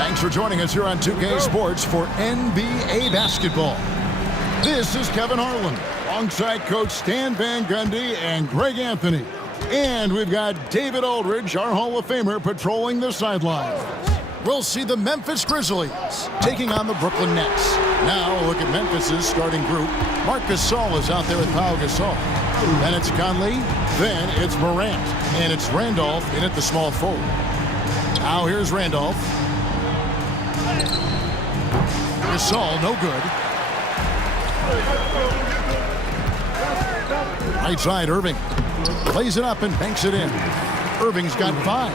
Thanks for joining us here on 2K Sports for NBA basketball. This is Kevin Harlan alongside Coach Stan Van Gundy and Greg Anthony. And we've got David Aldridge, our Hall of Famer, patrolling the sideline. We'll see the Memphis Grizzlies taking on the Brooklyn Nets. Now a look at Memphis's starting group. Marc Gasol is out there with Pau Gasol. Then it's Conley. Then it's Morant. And it's Randolph in at the small forward. Now here's Randolph. Gasol, no good. Right side, Irving. Plays it up and banks it in. Irving's got 5.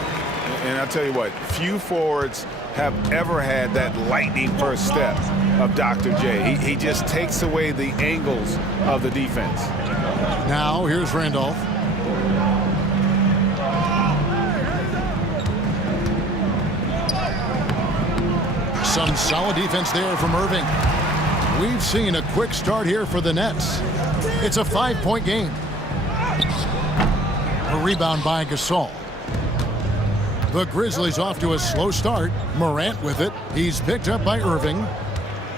And I'll tell you what, few forwards have ever had that lightning first step of Dr. J. He just takes away the angles of the defense. Now here's Randolph. Some solid defense there from Irving. We've seen a quick start here for the Nets. It's a 5-point game. A rebound by Gasol. The Grizzlies off to a slow start. Morant with it. He's picked up by Irving.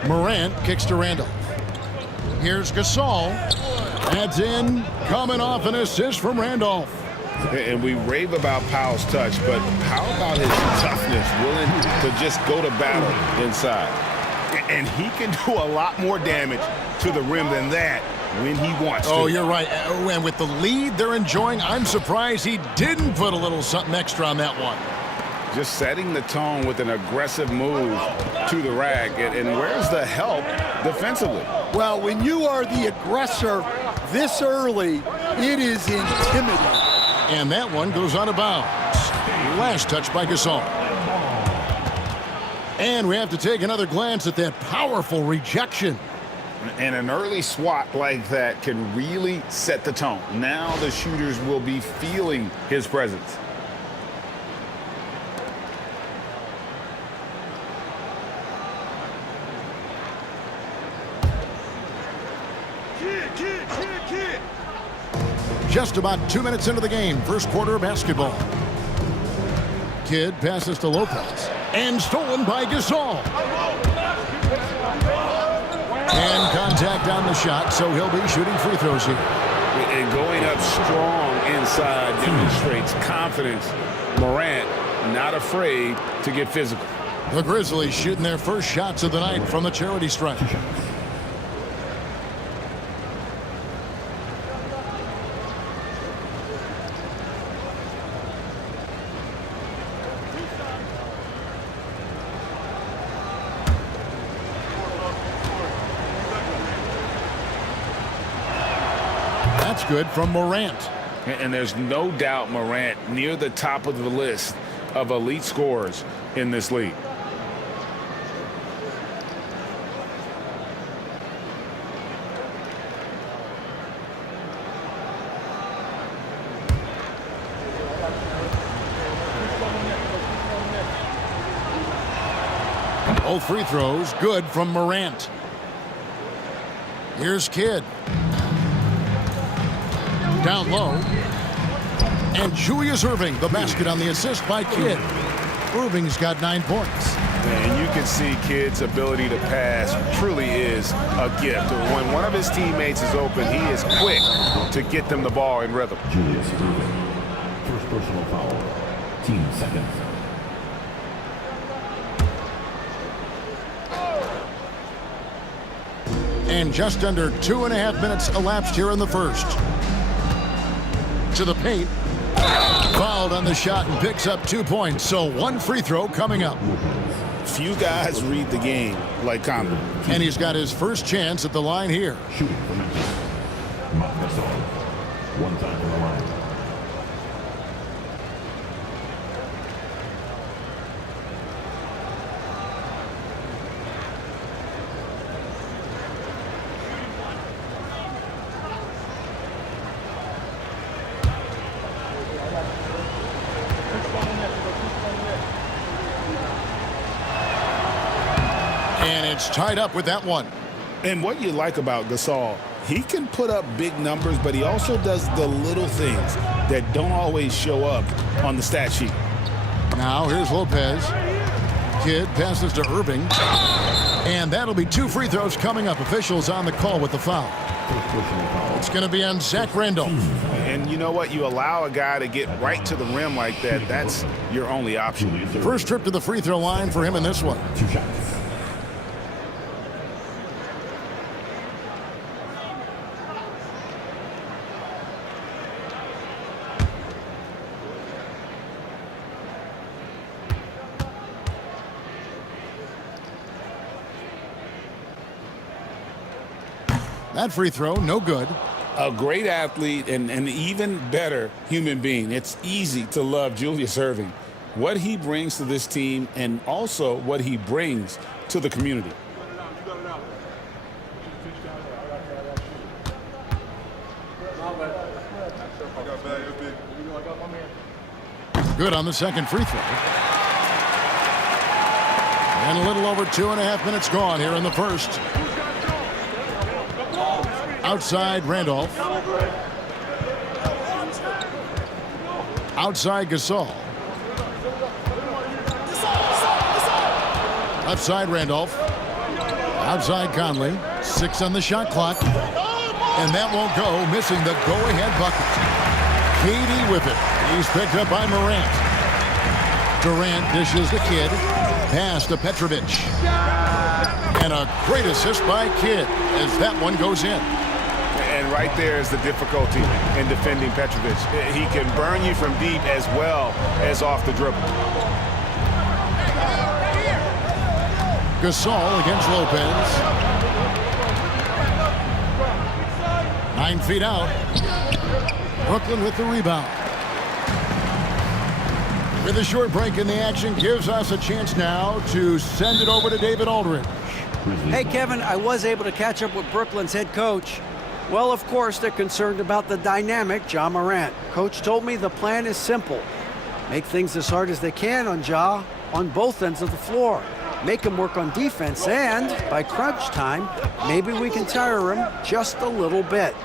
Morant kicks to Randolph. Here's Gasol. Adds in. Coming off an assist from Randolph. And we rave about Pau's touch, but how about his toughness, willing to just go to battle inside? And he can do a lot more damage to the rim than that when he wants to. Oh, you're right. And with the lead they're enjoying, I'm surprised he didn't put a little something extra on that one. Just setting the tone with an aggressive move to the rack. And where's the help defensively? Well, when you are the aggressor this early, it is intimidating. And that one goes out of bounds. Last touch by Gasol. And we have to take another glance at that powerful rejection. And an early swat like that can really set the tone. Now the shooters will be feeling his presence. Just about 2 minutes into the game, first quarter of basketball. Kidd passes to Lopez. And stolen by Gasol. And contact on the shot, so he'll be shooting free throws here. And going up strong inside demonstrates confidence. Morant not afraid to get physical. The Grizzlies shooting their first shots of the night from the charity stripe. That's good from Morant. And there's no doubt Morant near the top of the list of elite scorers in this league. Both free throws good from Morant. Here's Kidd. Down low. And Julius Irving, the basket on the assist by Kidd. Irving's got 9 points. And you can see Kidd's ability to pass truly is a gift. When one of his teammates is open, he is quick to get them the ball in rhythm. Julius Irving, first personal foul, team second. And just under 2.5 minutes elapsed here in the first. To the paint. Fouled on the shot and picks up 2 points. So 1 free throw coming up. Few guys read the game like Conley. And he's got his first chance at the line here. Shooting for Memphis. Marc Gasol. 1 time from the line. And it's tied up with that one. And what you like about Gasol, he can put up big numbers, but he also does the little things that don't always show up on the stat sheet. Now here's Lopez. Kidd passes to Irving. And that'll be 2 free throws coming up. Officials on the call with the foul. It's going to be on Zach Randolph. And you know what? You allow a guy to get right to the rim like that, that's your only option. First trip to the free throw line for him in this one. 2 shots. That free throw, no good. A great athlete and an even better human being. It's easy to love Julius Erving. What he brings to this team and also what he brings to the community. Good on the second free throw. And a little over 2.5 minutes gone here in the first. Outside Randolph. Outside Gasol. Left side Randolph. Outside Conley. 6 on the shot clock. And that won't go, missing the go-ahead bucket. KD with it. He's picked up by Morant. Durant dishes to Kidd. Pass to Petrovic. And a great assist by Kidd as that one goes in. And right there is the difficulty in defending Petrovic. He can burn you from deep as well as off the dribble. Gasol against Lopez. 9 feet out. Brooklyn with the rebound. With a short break in the action, gives us a chance now to send it over to David Aldridge. Hey, Kevin, I was able to catch up with Brooklyn's head coach. Well, of course, they're concerned about the dynamic Ja Morant. Coach told me the plan is simple. Make things as hard as they can on Ja on both ends of the floor. Make him work on defense, and by crunch time, maybe we can tire him just a little bit.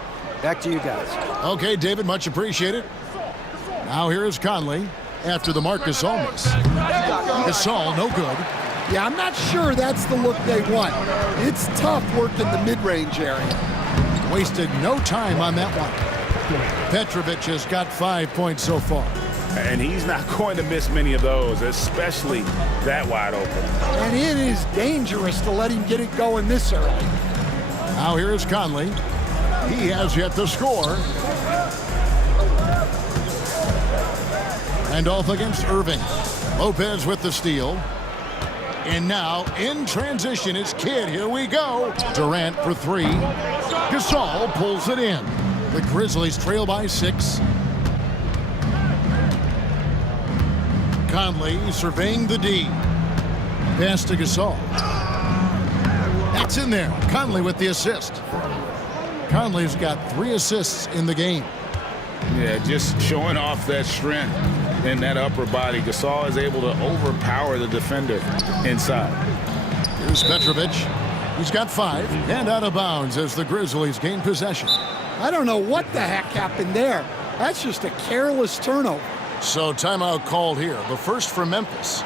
Back to you guys. Okay, David, much appreciated. Now here is Conley after the Marc Gasol miss. Gasol, no good. Yeah, I'm not sure that's the look they want. It's tough working the mid-range area. Wasted no time on that one. Petrovic has got 5 points so far. And he's not going to miss many of those, especially that wide open. And it is dangerous to let him get it going this early. Now here is Conley. He has yet to score. Randolph against Irving. Lopez with the steal. And now in transition, it's Kidd. Here we go. Durant for 3. Gasol pulls it in. The Grizzlies trail by 6. Conley surveying the D. Pass to Gasol. That's in there. Conley with the assist. Conley's got 3 assists in the game. Yeah, just showing off that strength in that upper body. Gasol is able to overpower the defender inside. Here's Petrovic. He's got 5 and out of bounds as the Grizzlies gain possession. I don't know what the heck happened there. That's just a careless turnover. So timeout called here. The first for Memphis.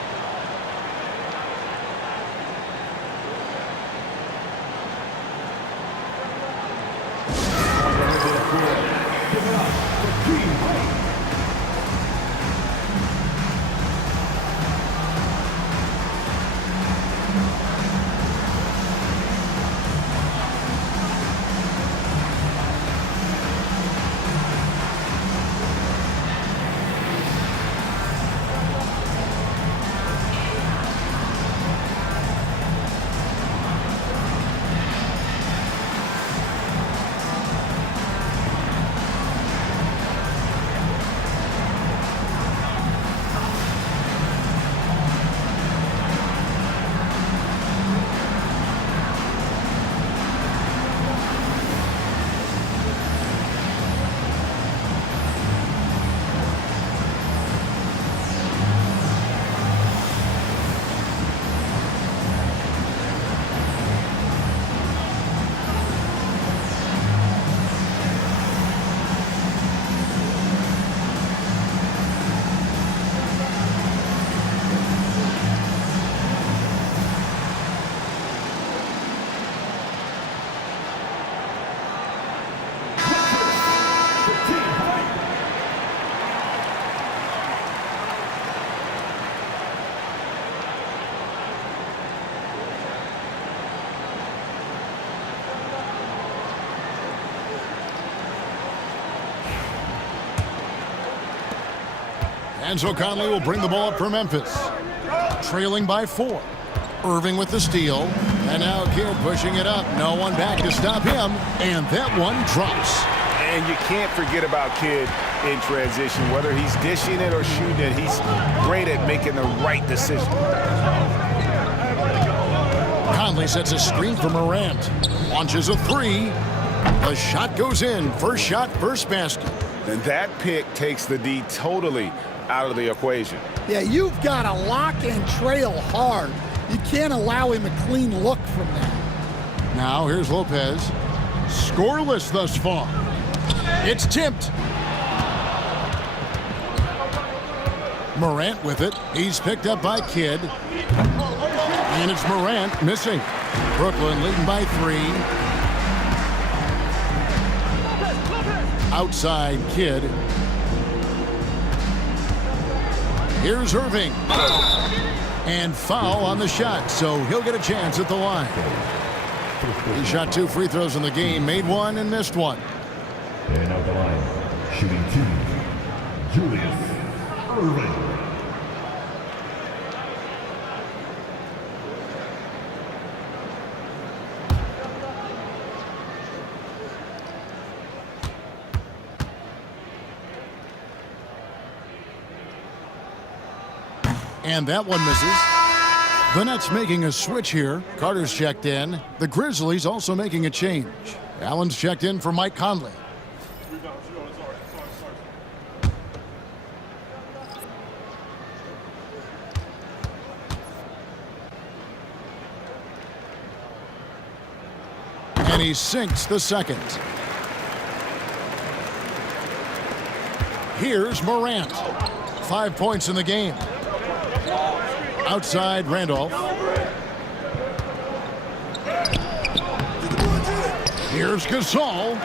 And so Conley will bring the ball up for Memphis. Trailing by 4. Irving with the steal. And now Kidd pushing it up. No one back to stop him. And that one drops. And you can't forget about Kidd in transition. Whether he's dishing it or shooting it, he's great at making the right decision. Conley sets a screen for Morant. Launches a 3. The shot goes in. First shot, first basket. And that pick takes the D totally out of the equation. Yeah, you've got to lock and trail hard. You can't allow him a clean look from that. Now here's Lopez. Scoreless thus far. It's tipped. Morant with it. He's picked up by Kidd. And it's Morant missing. Brooklyn leading by 3. Outside Kidd. Here's Irving. And foul on the shot, so he'll get a chance at the line. He shot 2 free throws in the game, made 1 and missed 1. And out the line, shooting 2, Julius Irving. And that one misses. The Nets making a switch here. Carter's checked in. The Grizzlies also making a change. Allen's checked in for Mike Conley. And he sinks the second. Here's Morant. 5 points in the game. Outside Randolph. Here's Gasol.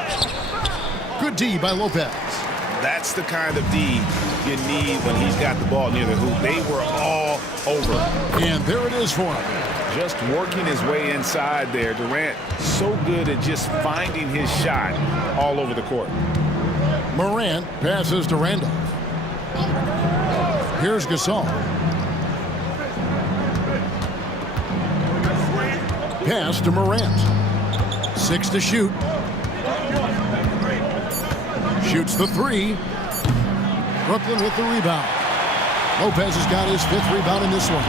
Good D by Lopez. That's the kind of D you need when he's got the ball near the hoop. They were all over. And there it is for him. Just working his way inside there. Durant so good at just finding his shot all over the court. Morant passes to Randolph. Here's Gasol. Pass to Morant. 6 to shoot. Shoots the 3. Brooklyn with the rebound. Lopez has got his 5th rebound in this one.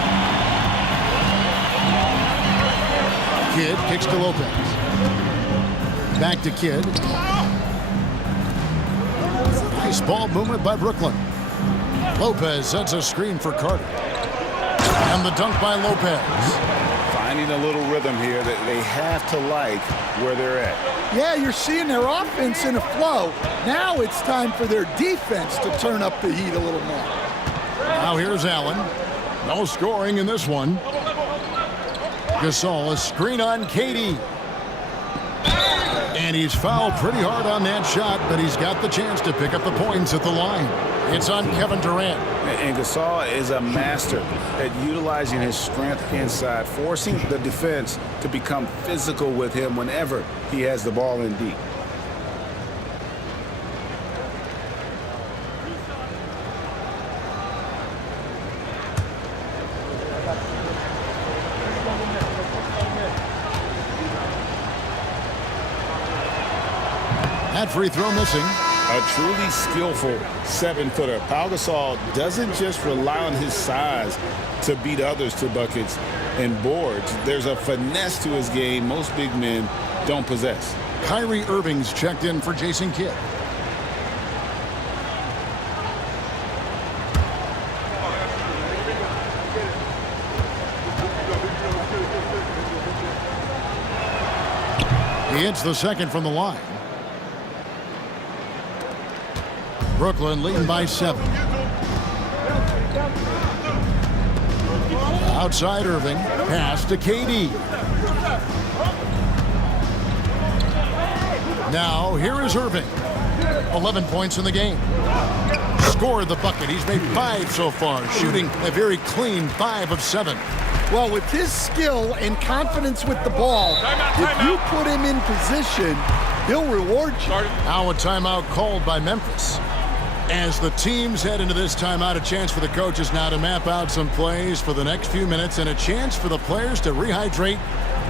Kidd kicks to Lopez. Back to Kidd. Nice ball movement by Brooklyn. Lopez sets a screen for Carter. And the dunk by Lopez. Finding a little rhythm here that they have to like where they're at. Yeah, you're seeing their offense in a flow. Now it's time for their defense to turn up the heat a little more. Now here's Allen. No scoring in this one. Gasol, a screen on KD. And he's fouled pretty hard on that shot, but he's got the chance to pick up the points at the line. It's on Kevin Durant. And Gasol is a master at utilizing his strength inside, forcing the defense to become physical with him whenever he has the ball in deep. That free throw missing. A truly skillful 7-footer. Pau Gasol doesn't just rely on his size to beat others to buckets and boards. There's a finesse to his game most big men don't possess. Kyrie Irving's checked in for Jason Kidd. He hits the second from the line. Brooklyn leading by 7. Outside Irving. Pass to KD. Now here is Irving. 11 points in the game. Scored the bucket. He's made 5 so far, shooting a very clean 5 of 7. Well, with his skill and confidence with the ball, if you put him in position, he'll reward you. Now a timeout called by Memphis. As the teams head into this timeout, a chance for the coaches now to map out some plays for the next few minutes and a chance for the players to rehydrate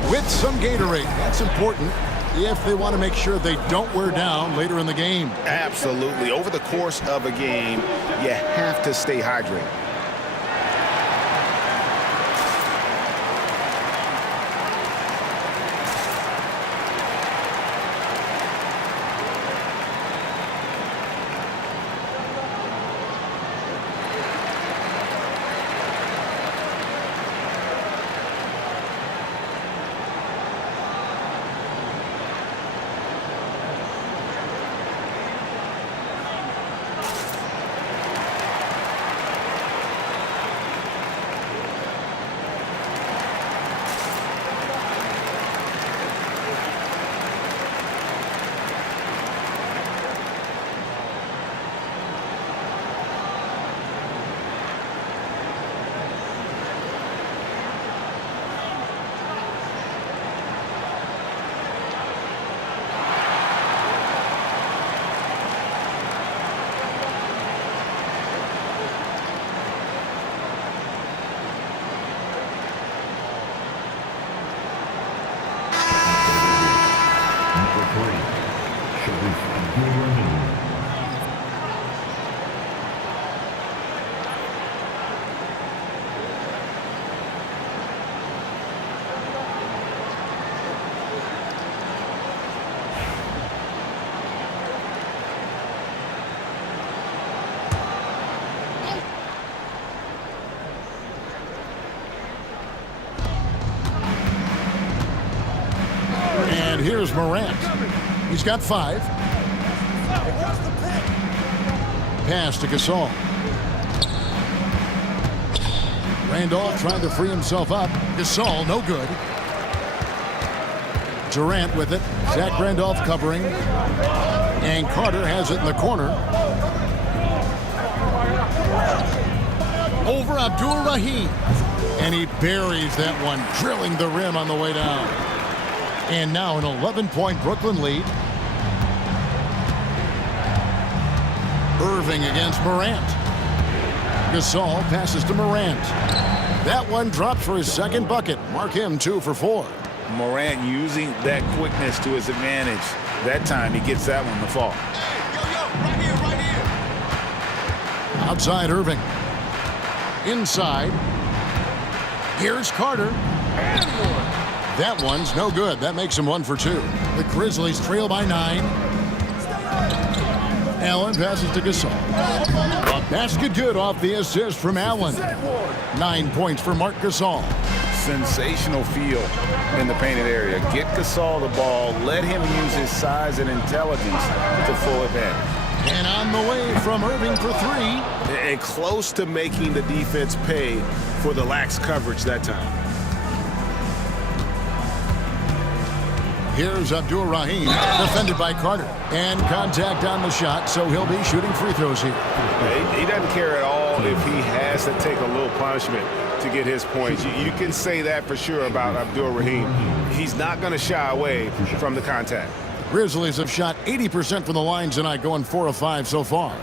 with some Gatorade. That's important if they want to make sure they don't wear down later in the game. Absolutely. Over the course of a game, you have to stay hydrated. And here's Morant. He's got 5. Pass to Gasol. Randolph trying to free himself up. Gasol, no good. Durant with it. Zach Randolph covering. And Carter has it in the corner. Over Abdul-Rahim. And he buries that one, drilling the rim on the way down. And now an 11-point Brooklyn lead. Irving against Morant. Gasol passes to Morant. That one drops for his second bucket. Mark him 2 for 4. Morant using that quickness to his advantage. That time he gets that one to fall. Right here. Outside Irving. Inside. Here's Carter. That one's no good. That makes him 1 for 2. The Grizzlies trail by 9. Allen passes to Gasol. Basket good off the assist from Allen. 9 points for Marc Gasol. Sensational feel in the painted area. Get Gasol the ball. Let him use his size and intelligence to full advantage. And on the way from Irving for 3. And close to making the defense pay for the lax coverage that time. Here's Abdul-Rahim, defended by Carter. And contact on the shot, so he'll be shooting free throws here. He doesn't care at all if he has to take a little punishment to get his points. You can say that for sure about Abdul-Rahim. He's not going to shy away from the contact. The Grizzlies have shot 80% from the line tonight, going 4 of 5 so far.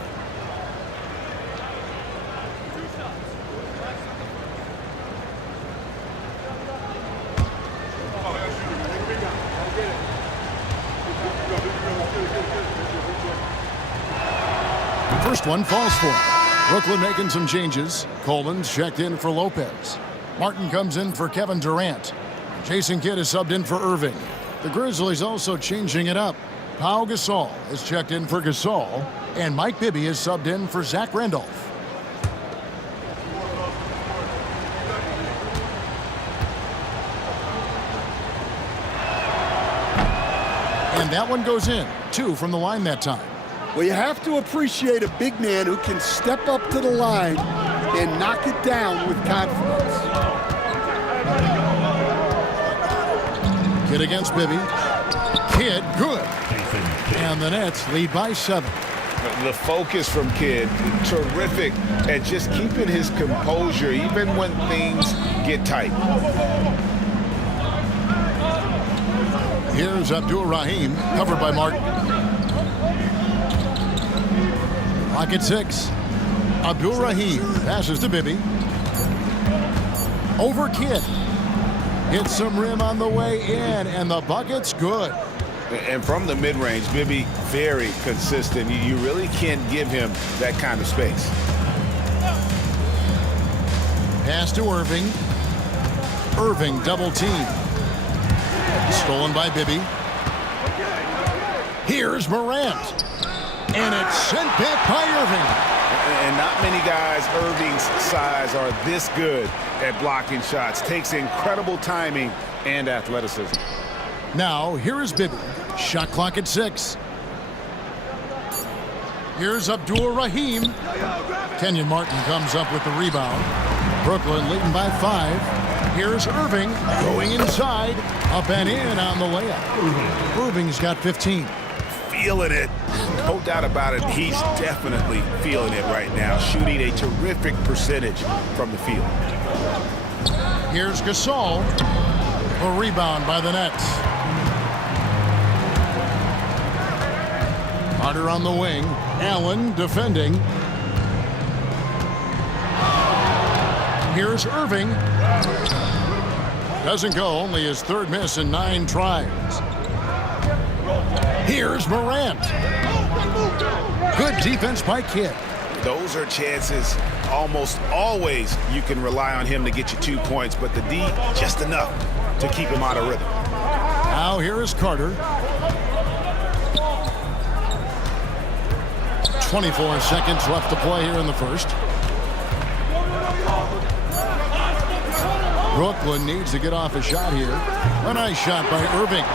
First one falls for him. Brooklyn making some changes. Coleman's checked in for Lopez. Martin comes in for Kevin Durant. Jason Kidd is subbed in for Irving. The Grizzlies also changing it up. Pau Gasol is checked in for Gasol. And Mike Bibby is subbed in for Zach Randolph. And that one goes in. 2 from the line that time. Well, you have to appreciate a big man who can step up to the line and knock it down with confidence. Kidd against Bibby. Kidd, good. And the Nets lead by 7. The focus from Kidd, terrific at just keeping his composure even when things get tight. Here's Abdul-Rahim, covered by Martin. Clock at 6. Abdul-Rahim passes to Bibby. Over Kidd. Hits some rim on the way in, and the bucket's good. And from the mid-range, Bibby, very consistent. You really can't give him that kind of space. Pass to Irving. Irving double team. Stolen by Bibby. Here's Morant. And it's sent back by Irving. And not many guys Irving's size are this good at blocking shots. Takes incredible timing and athleticism. Now, here is Bibby. Shot clock at 6. Here's Abdul-Rahim. Kenyon Martin comes up with the rebound. Brooklyn leading by 5. Here's Irving going inside. Up and in on the layup. Irving's got 15. Feeling it. No doubt about it. He's definitely feeling it right now. Shooting a terrific percentage from the field. Here's Gasol. A rebound by the Nets. Carter on the wing. Allen defending. Here's Irving. Doesn't go. Only his third miss in 9 tries. Here's Morant. Good defense by Kidd. Those are chances almost always you can rely on him to get you 2 points, but the D just enough to keep him out of rhythm. Now here is Carter. 24 seconds left to play here in the first. Brooklyn needs to get off a shot here. A nice shot by Irving.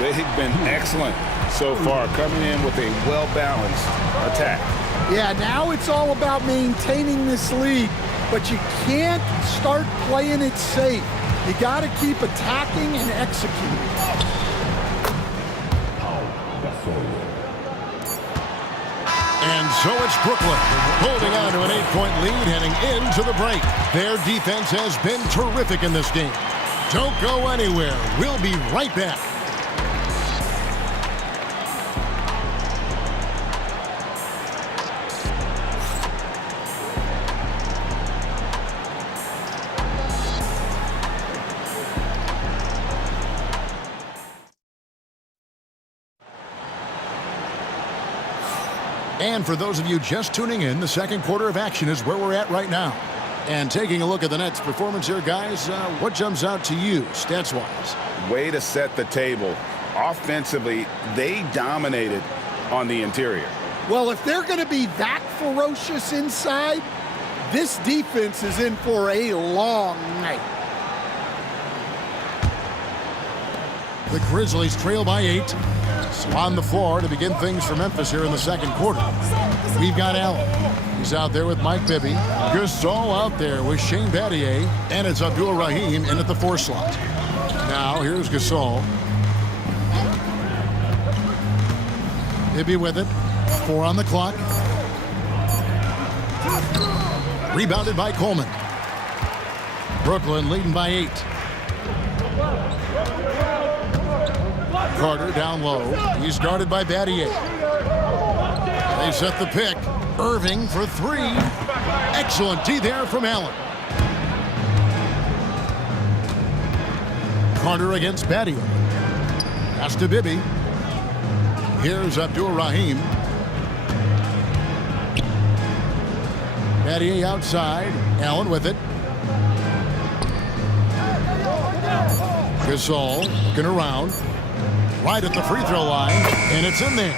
They've been excellent so far, coming in with a well-balanced attack. Yeah, now it's all about maintaining this lead, but you can't start playing it safe. You got to keep attacking and executing. And so it's Brooklyn holding on to an 8-point lead heading into the break. Their defense has been terrific in this game. Don't go anywhere. We'll be right back. And for those of you just tuning in, the second quarter of action is where we're at right now. And taking a look at the Nets' performance here, guys, what jumps out to you, stats-wise? Way to set the table. Offensively, they dominated on the interior. Well, if they're going to be that ferocious inside, this defense is in for a long night. The Grizzlies trail by 8. So on the floor to begin things for Memphis here in the second quarter. We've got Allen. He's out there with Mike Bibby. Gasol out there with Shane Battier. And it's Abdul-Rahim in at the 4 slot. Now here's Gasol. Bibby with it. 4 on the clock. Rebounded by Coleman. Brooklyn leading by 8. Carter down low. He's guarded by Battier. They set the pick. Irving for 3. Excellent D there from Allen. Carter against Battier. Pass to Bibby. Here's Abdul-Rahim. Battier outside. Allen with it. Gasol looking around. Right at the free throw line, and it's in there.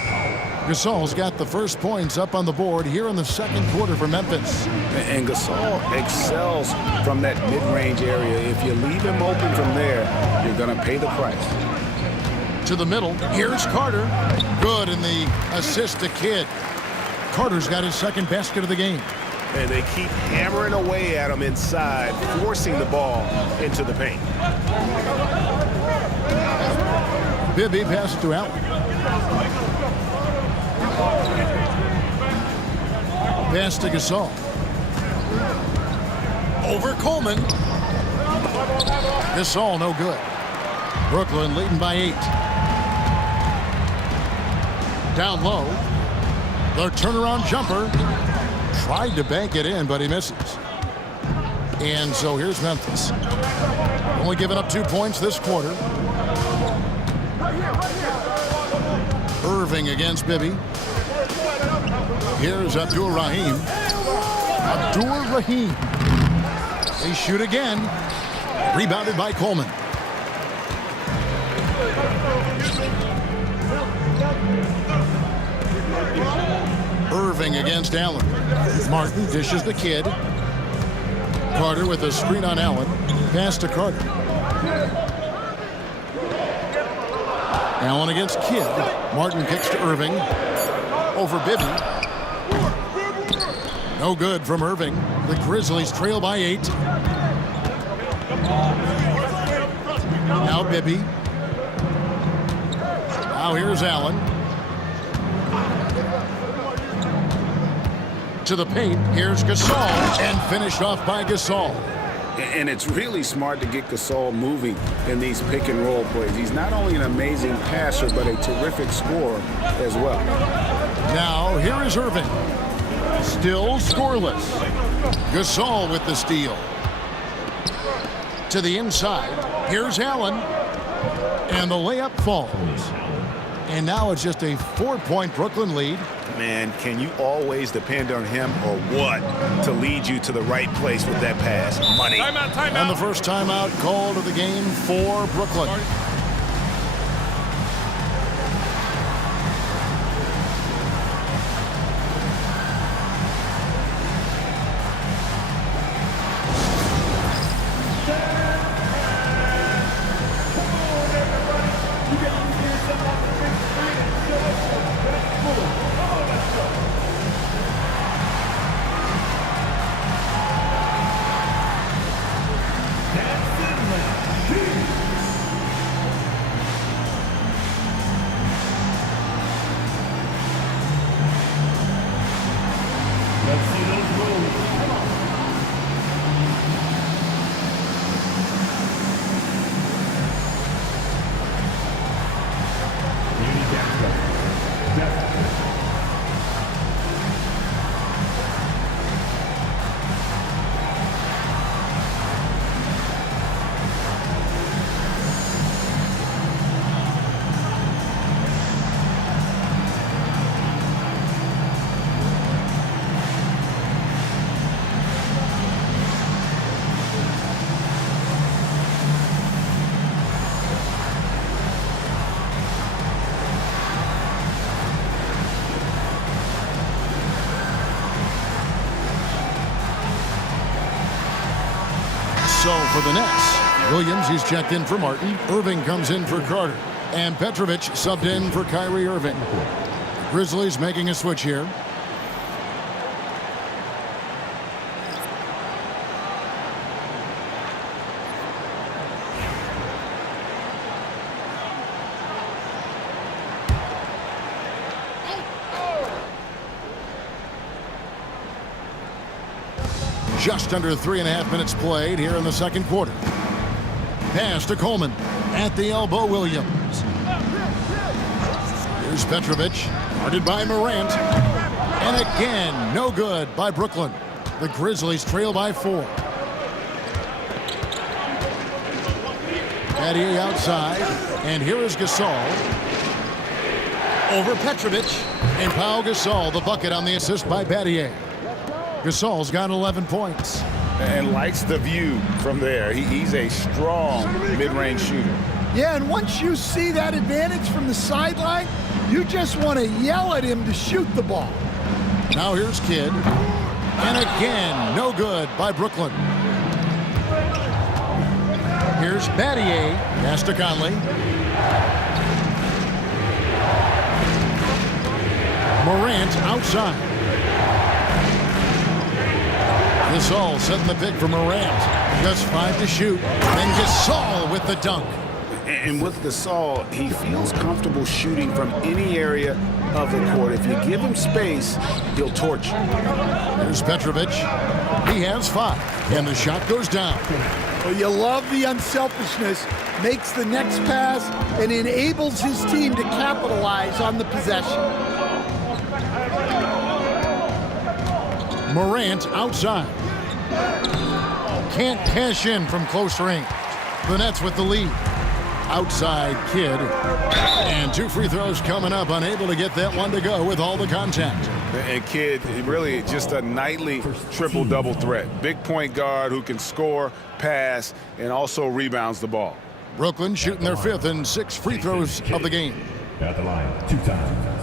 Gasol's got the first points up on the board here in the second quarter for Memphis. And Gasol excels from that mid-range area. If you leave him open from there, you're going to pay the price. To the middle, here's Carter. Good in the assist to Kidd. Carter's got his second basket of the game. And they keep hammering away at him inside, forcing the ball into the paint. Bibby passes to Allen. Pass to Gasol. Over Coleman. Gasol no good. Brooklyn leading by 8. Down low. The turnaround jumper. Tried to bank it in, but he misses. And so here's Memphis. Only giving up 2 points this quarter. Irving against Bibby. Here's Abdur-Rahim. Abdur-Rahim. They shoot again. Rebounded by Coleman. Irving against Allen. Martin dishes the kid. Carter with a screen on Allen. Pass to Carter. Allen against Kidd. Martin kicks to Irving. Over Bibby. No good from Irving. The Grizzlies trail by 8. Now Bibby. Now here's Allen. To the paint. Here's Gasol. And finished off by Gasol. And it's really smart to get Gasol moving in these pick and roll plays. He's not only an amazing passer, but a terrific scorer as well. Now here is Irving. Still scoreless. Gasol with the steal. To the inside. Here's Allen. And the layup falls. And now it's just a 4-point Brooklyn lead. Man, can you always depend on him or what to lead you to the right place with that pass? Money. Timeout. And the first timeout called of the game for Brooklyn. So for the Nets, Williams, he's checked in for Martin. Irving comes in for Carter. And Petrovic subbed in for Kyrie Irving. Grizzlies making a switch here. Just under 3.5 minutes played here in the second quarter. Pass to Coleman. At the elbow, Williams. Here's Petrovic. Guarded by Morant. And again, no good by Brooklyn. The Grizzlies trail by 4. Battier outside. And here is Gasol. Over Petrovic. And Pau Gasol, the bucket on the assist by Battier. Gasol's got 11 points. And likes the view from there. He's a strong mid-range shooter. Yeah, and once you see that advantage from the sideline, you just want to yell at him to shoot the ball. Now here's Kidd. And again, no good by Brooklyn. Here's Battier. Pass to Conley. Morant outside. Gasol setting the pick for Morant. Just 5 to shoot. And Gasol with the dunk. And with Gasol, he feels comfortable shooting from any area of the court. If you give him space, he'll torch you. Here's Petrovic. He has 5. And the shot goes down. Well, you love the unselfishness. Makes the next pass and enables his team to capitalize on the possession. Morant outside. Can't cash in from close range. The Nets with the lead. Outside Kidd. And 2 free throws coming up. Unable to get that one to go with all the contact. And Kidd, really just a nightly triple-double threat. Big point guard who can score, pass, and also rebounds the ball. Brooklyn shooting their 5th and 6th free throws of the game. At the line 2 times.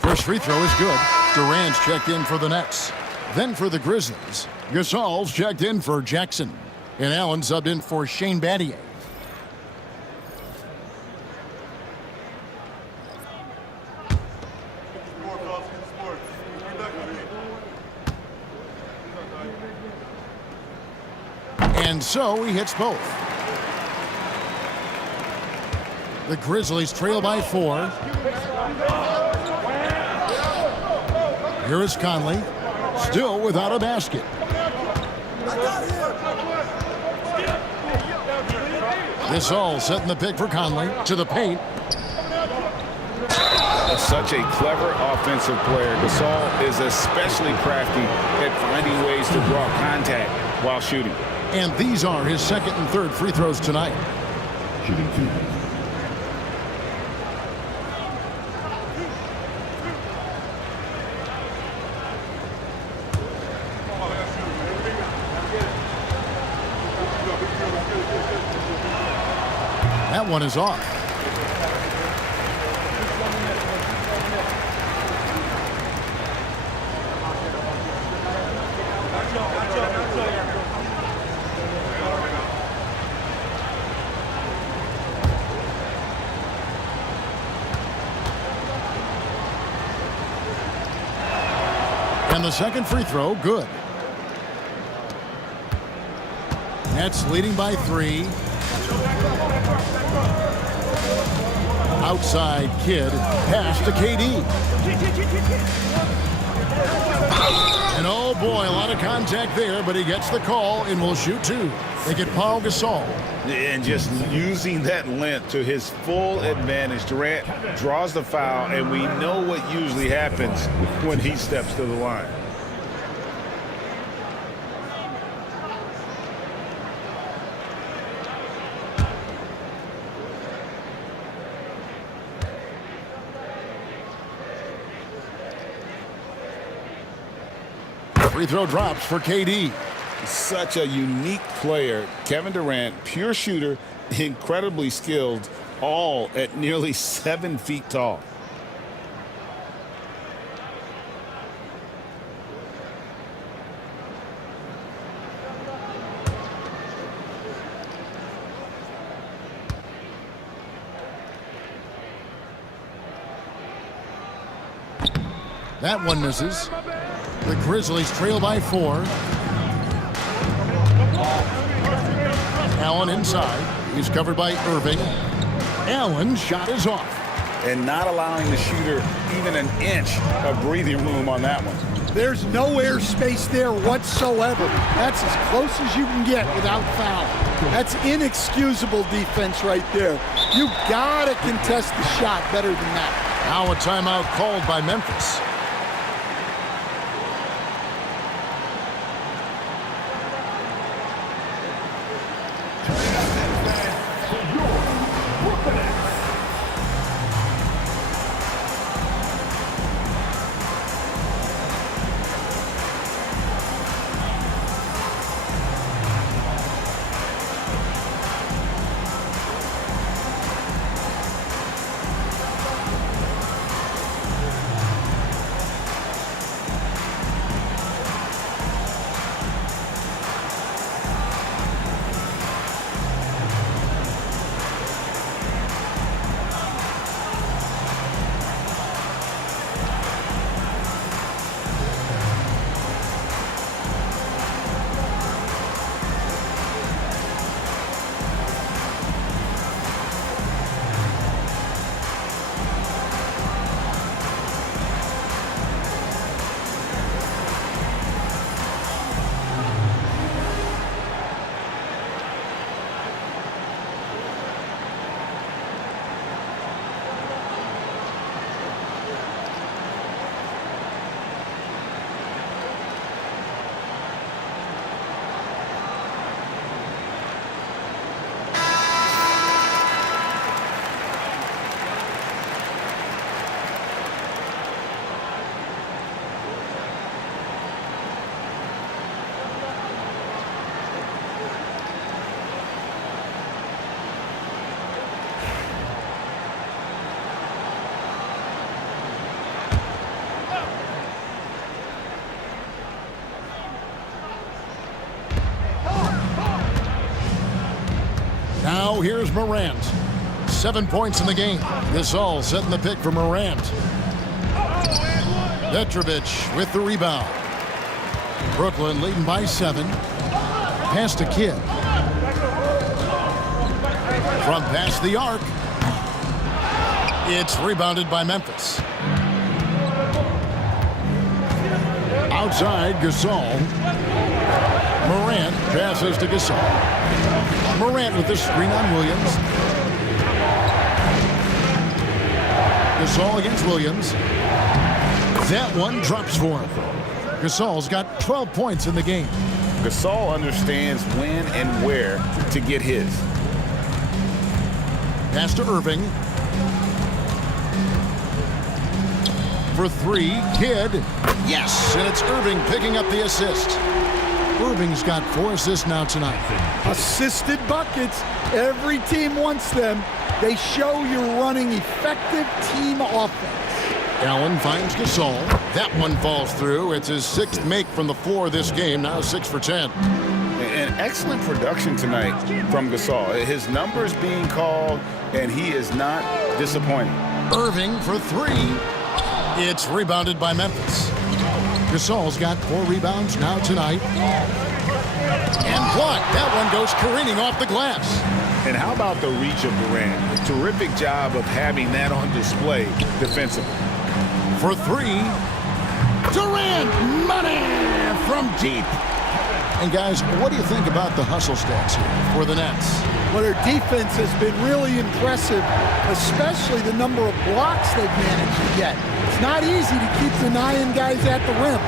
First free throw is good. Durant's checked in for the Nets. Then for the Grizzlies, Gasol's checked in for Jackson. And Allen subbed in for Shane Battier. And so he hits both. The Grizzlies trail by 4. Here is Conley, still without a basket. Gasol setting the pick for Conley to the paint. Such a clever offensive player. Gasol is especially crafty at finding ways to draw contact while shooting. And these are his 2nd and 3rd free throws tonight. Shooting 2. That one is off. And the 2nd free throw, good. Nets leading by 3. Outside Kidd, pass to KD. And oh boy, a lot of contact there, but he gets the call and will shoot 2. They get Paul Gasol. And just using that length to his full advantage. Durant draws the foul, and we know what usually happens when he steps to the line. Free throw drops for KD. Such a unique player. Kevin Durant, pure shooter, incredibly skilled, all at nearly 7 feet tall. That one misses. The Grizzlies trail by 4. Allen inside. He's covered by Irving. Allen's shot is off. And not allowing the shooter even an inch of breathing room on that one. There's no air space there whatsoever. That's as close as you can get without foul. That's inexcusable defense right there. You gotta contest the shot better than that. Now a timeout called by Memphis. So here's Morant. 7 points in the game. Gasol setting the pick for Morant. Petrovic with the rebound. Brooklyn leading by 7. Pass to Kidd. From past the arc. It's rebounded by Memphis. Outside, Gasol. Morant passes to Gasol. Morant with the screen on Williams. Gasol against Williams. That one drops for him. Gasol's got 12 points in the game. Gasol understands when and where to get his. Pass to Irving. For 3, Kidd. Yes, and it's Irving picking up the assist. Irving's got 4 assists now tonight. Assisted buckets. Every team wants them. They show you're running effective team offense. Allen finds Gasol. That one falls through. It's his 6th make from the floor this game. Now 6 for 10. An excellent production tonight from Gasol. His numbers being called, and he is not disappointing. Irving for 3. It's rebounded by Memphis. Gasol's got 4 rebounds now tonight. And blocked. That one goes careening off the glass. And how about the reach of Durant? A terrific job of having that on display defensively. For 3, Durant, money from deep. And guys, what do you think about the hustle stats here for the Nets? Well, their defense has been really impressive, especially the number of blocks they've managed to get. It's not easy to keep denying guys at the rim.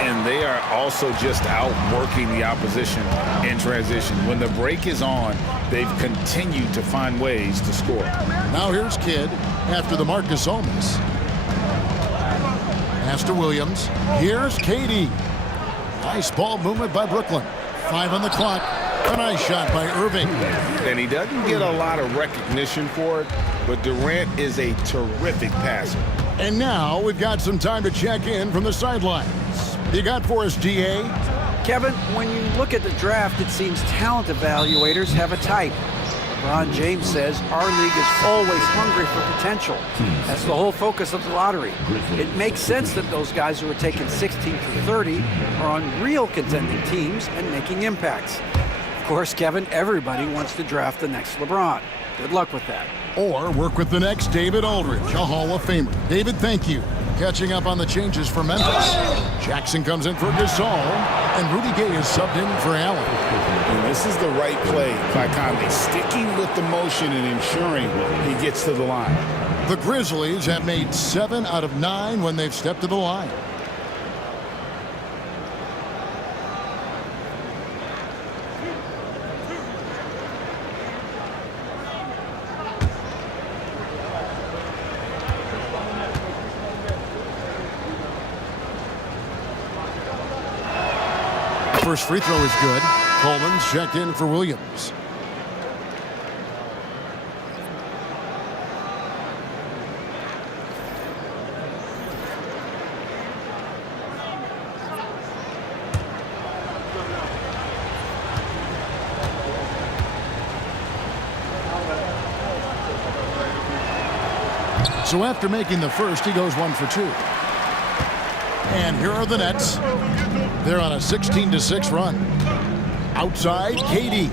And they are also just outworking the opposition in transition. When the break is on, they've continued to find ways to score. Now here's Kidd after the Marcus Olmis. Pass to Williams. Here's Katie. Nice ball movement by Brooklyn. 5 on the clock. A nice shot by Irving. And he doesn't get a lot of recognition for it, but Durant is a terrific passer. And now we've got some time to check in from the sidelines. You got for us, GA? Kevin, when you look at the draft, it seems talent evaluators have a type. LeBron James says our league is always hungry for potential. That's the whole focus of the lottery. It makes sense that those guys who are taken 16 through 30 are on real contending teams and making impacts. Of course, Kevin, everybody wants to draft the next LeBron. Good luck with that. Or work with the next David Aldridge, a Hall of Famer. David, thank you. Catching up on the changes for Memphis. Jackson comes in for Gasol, and Rudy Gay is subbed in for Allen. And this is the right play by Conley, sticking with the motion and ensuring he gets to the line. The Grizzlies have made 7 out of 9 when they've stepped to the line. First free throw is good. Coleman's checked in for Williams. So after making the first, he goes 1 for 2. And here are the Nets. They're on a 16-6 run. Outside, KD.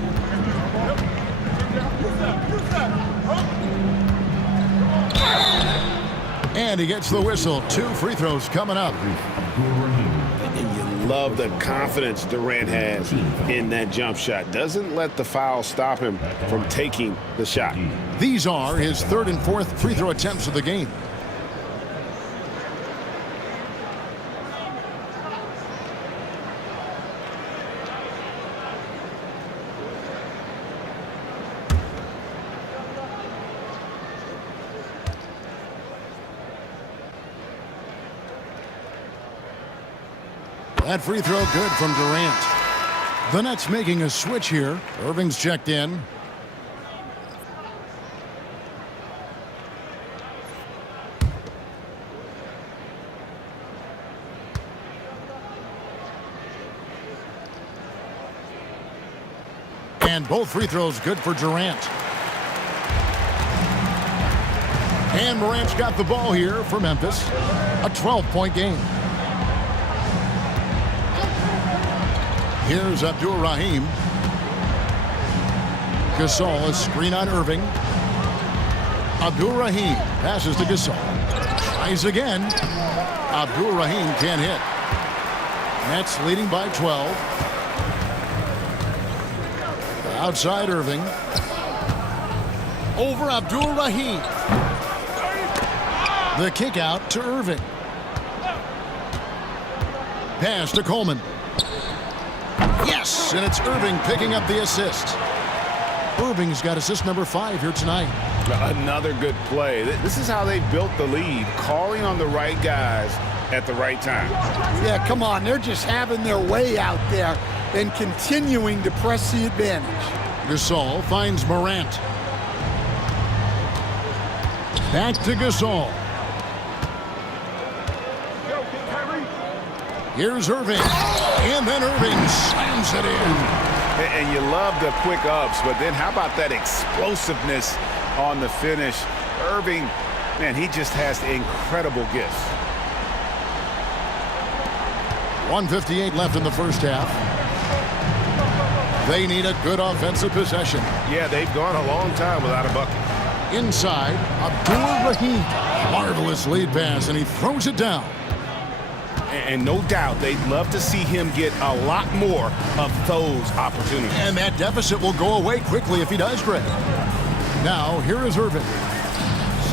And he gets the whistle. 2 free throws coming up. And you love the confidence Durant has in that jump shot. Doesn't let the foul stop him from taking the shot. These are his 3rd and 4th free throw attempts of the game. That free throw good from Durant. The Nets making a switch here. Irving's checked in. And both free throws good for Durant. And Morant's got the ball here for Memphis. A 12-point game. Here's Abdul-Rahim. Gasol, a screen on Irving. Abdul-Rahim passes to Gasol. Tries again. Abdul-Rahim can't hit. Nets leading by 12. Outside Irving. Over Abdul-Rahim. The kick out to Irving. Pass to Coleman. Yes, and it's Irving picking up the assist. Irving's got assist number 5 here tonight. Another good play. This is how they built the lead, calling on the right guys at the right time. Yeah, come on. They're just having their way out there and continuing to press the advantage. Gasol finds Morant. Back to Gasol. Here's Irving. And then Irving slams it in. And you love the quick ups, but then how about that explosiveness on the finish? Irving, man, he just has incredible gifts. 1:58 left in the first half. They need a good offensive possession. Yeah, they've gone a long time without a bucket. Inside, Abdul-Rahim. Marvelous lead pass, and he throws it down. And no doubt they'd love to see him get a lot more of those opportunities. And that deficit will go away quickly if he does, Greg. Now, here is Irving.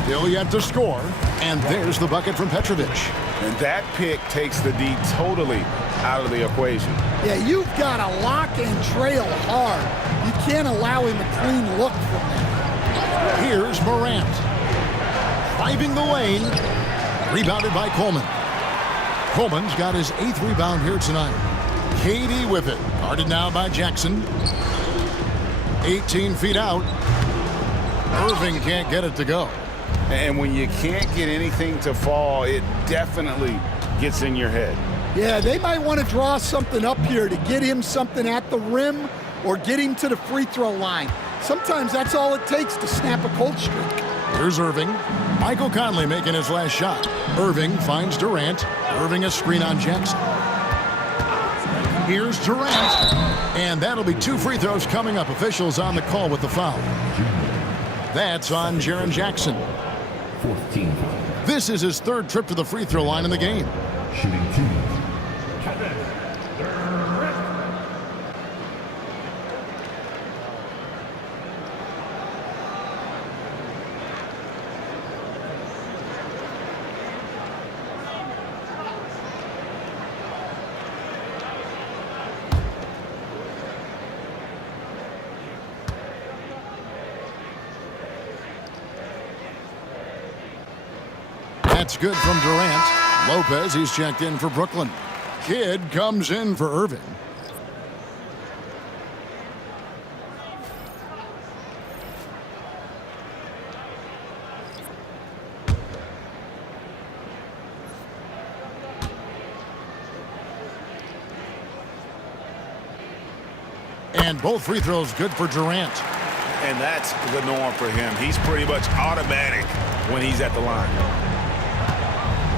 Still yet to score. And there's the bucket from Petrovic. And that pick takes the D totally out of the equation. Yeah, you've got to lock and trail hard. You can't allow him a clean look from that. Here's Morant. Driving the lane. Rebounded by Coleman. Coleman's got his 8th rebound here tonight. KD with it. Guarded now by Jackson. 18 feet out. Irving can't get it to go. And when you can't get anything to fall, it definitely gets in your head. Yeah, they might want to draw something up here to get him something at the rim or get him to the free throw line. Sometimes that's all it takes to snap a cold streak. Here's Irving. Michael Conley making his last shot. Irving finds Durant. Irving a screen on Jackson. Here's Durant. And that'll be 2 free throws coming up. Officials on the call with the foul. That's on Jaren Jackson. 14. This is his 3rd trip to the free throw line in the game. Shooting 2. Kevin Durant. That's good from Durant. Lopez, he's checked in for Brooklyn. Kidd comes in for Irving. And both free throws good for Durant. And that's the norm for him. He's pretty much automatic when he's at the line.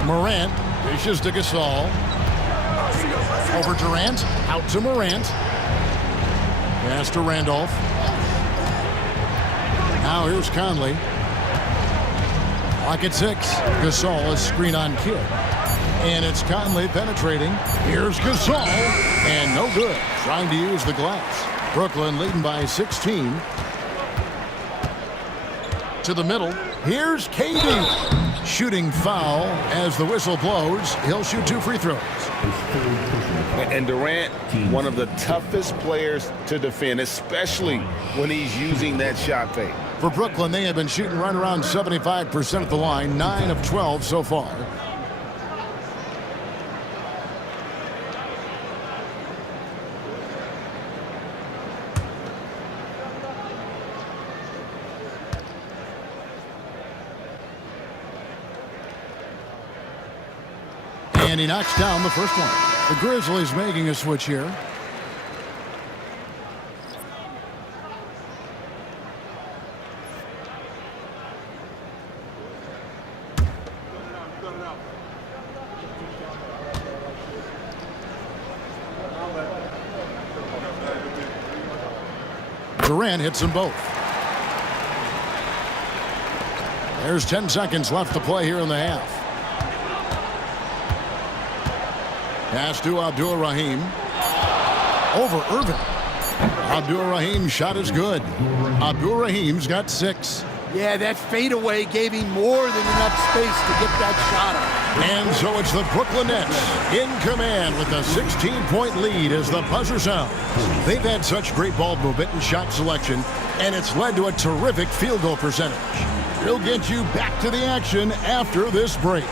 Morant dishes to Gasol. Over Durant. Out to Morant. Pass to Randolph. Now here's Conley. Clock at 6. Gasol is screen on Kidd. And it's Conley penetrating. Here's Gasol. And no good. Trying to use the glass. Brooklyn leading by 16. To the middle. Here's KD. Shooting foul as the whistle blows. He'll shoot 2 free throws. And Durant, one of the toughest players to defend, especially when he's using that shot fake. For Brooklyn, they have been shooting right around 75% at the line, 9 of 12 so far. And he knocks down the first one. The Grizzlies making a switch here. Durant hits them both. There's 10 seconds left to play here in the half. Pass to Abdul-Rahim. Over Irving. Abdul-Rahim's shot is good. Abdul-Rahim's got 6. Yeah, that fadeaway gave him more than enough space to get that shot up. And so it's the Brooklyn Nets in command with a 16-point lead as the buzzer sounds. They've had such great ball movement and shot selection, and it's led to a terrific field goal percentage. We'll get you back to the action after this break.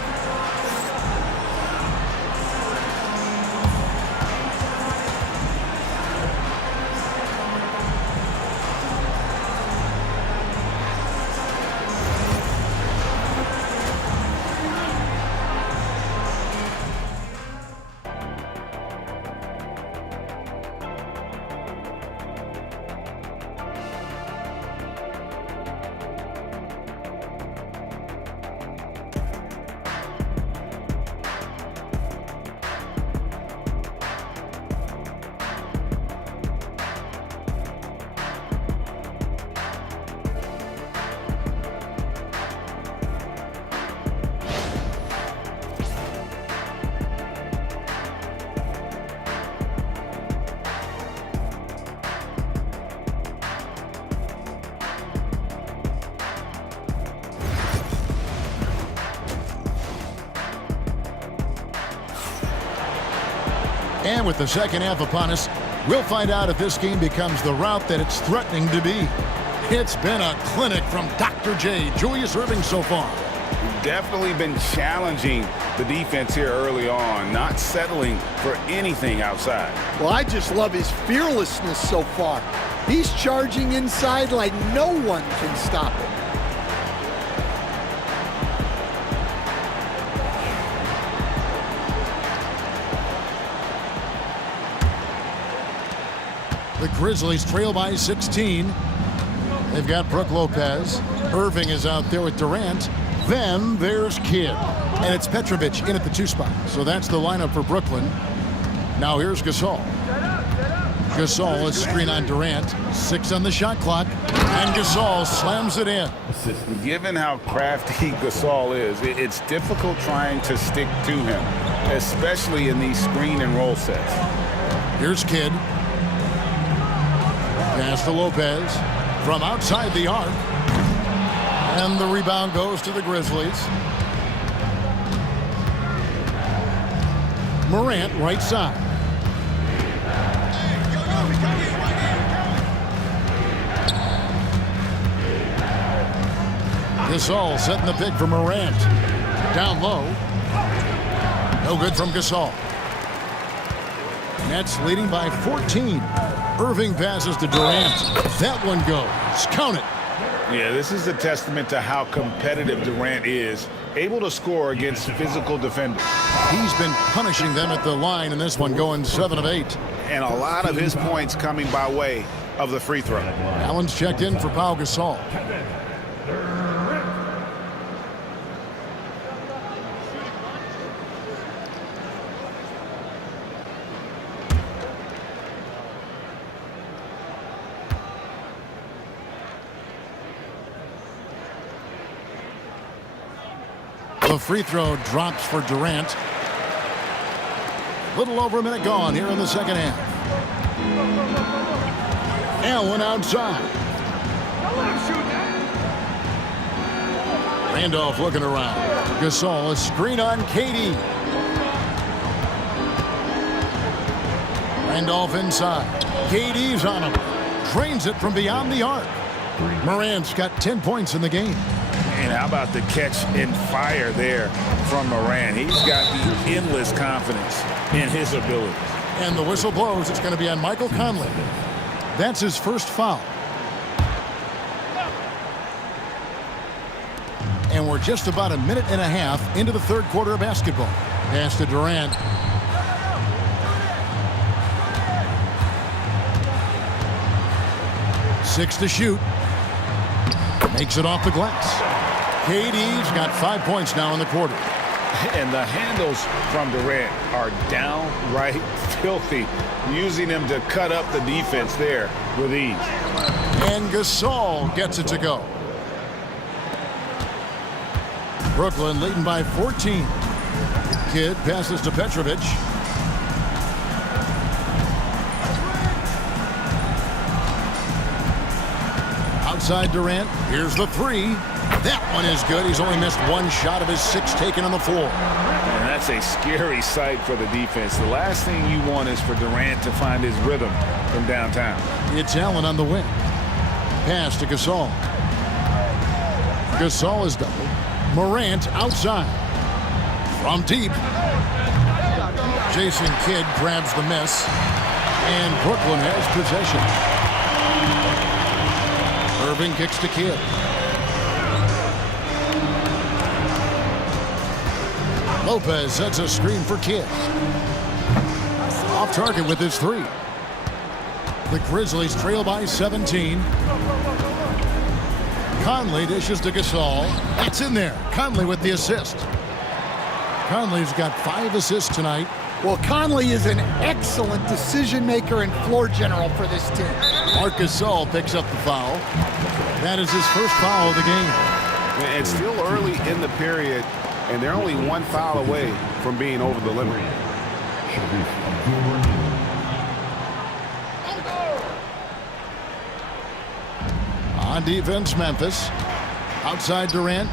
And with the second half upon us, we'll find out if this game becomes the route that it's threatening to be. It's been a clinic from Dr. J, Julius Irving so far. Definitely been challenging the defense here early on, not settling for anything outside. Well, I just love his fearlessness so far. He's charging inside like no one can stop him. The Grizzlies trail by 16. They've got Brook Lopez. Irving is out there with Durant. Then there's Kidd. And it's Petrovic in at the 2 spot. So that's the lineup for Brooklyn. Now here's Gasol. Gasol is screen on Durant. 6 on the shot clock. And Gasol slams it in. Given how crafty Gasol is, it's difficult trying to stick to him, especially in these screen and roll sets. Here's Kidd. Pass to Lopez from outside the arc. And the rebound goes to the Grizzlies. Morant right side. Gasol setting the pick for Morant. Down low. No good from Gasol. Nets leading by 14. Irving passes to Durant. That one goes. Count it. Yeah, this is a testament to how competitive Durant is, able to score against physical defenders. He's been punishing them at the line, and this one going 7 of 8. And a lot of his points coming by way of the free throw. Allen's checked in for Pau Gasol. The free throw drops for Durant. Little over a minute gone here in the second half. Allen outside. Randolph looking around. Gasol, a screen on KD. Randolph inside. KD's on him. Drains it from beyond the arc. Morant's got 10 points in the game. And how about the catch and fire there from Morant? He's got the endless confidence in his ability. And the whistle blows. It's going to be on Michael Conley. That's his first foul. And we're just about a minute and a half into the third quarter of basketball. Pass to Durant. Six to shoot. Makes it off the glass. KD's got 5 points now in the quarter. And the handles from Durant are downright filthy, using him to cut up the defense there with ease. And Gasol gets it to go. Brooklyn leading by 14. Kidd passes to Petrovic. Outside Durant. Here's the three. That one is good. He's only missed one shot of his 6 taken on the floor. And that's a scary sight for the defense. The last thing you want is for Durant to find his rhythm from downtown. It's Allen on the wing. Pass to Gasol. Gasol is doubled. Morant outside. From deep. Jason Kidd grabs the miss. And Brooklyn has possession. Irving kicks to Kidd. Lopez sets a screen for Kidd. Off target with his 3. The Grizzlies trail by 17. Conley dishes to Gasol. It's in there. Conley with the assist. Conley's got 5 assists tonight. Well, Conley is an excellent decision maker and floor general for this team. Marc Gasol picks up the foul. That is his first foul of the game. It's still early in the period, and they're only 1 foul away from being over the limit. On defense, Memphis. Outside Durant.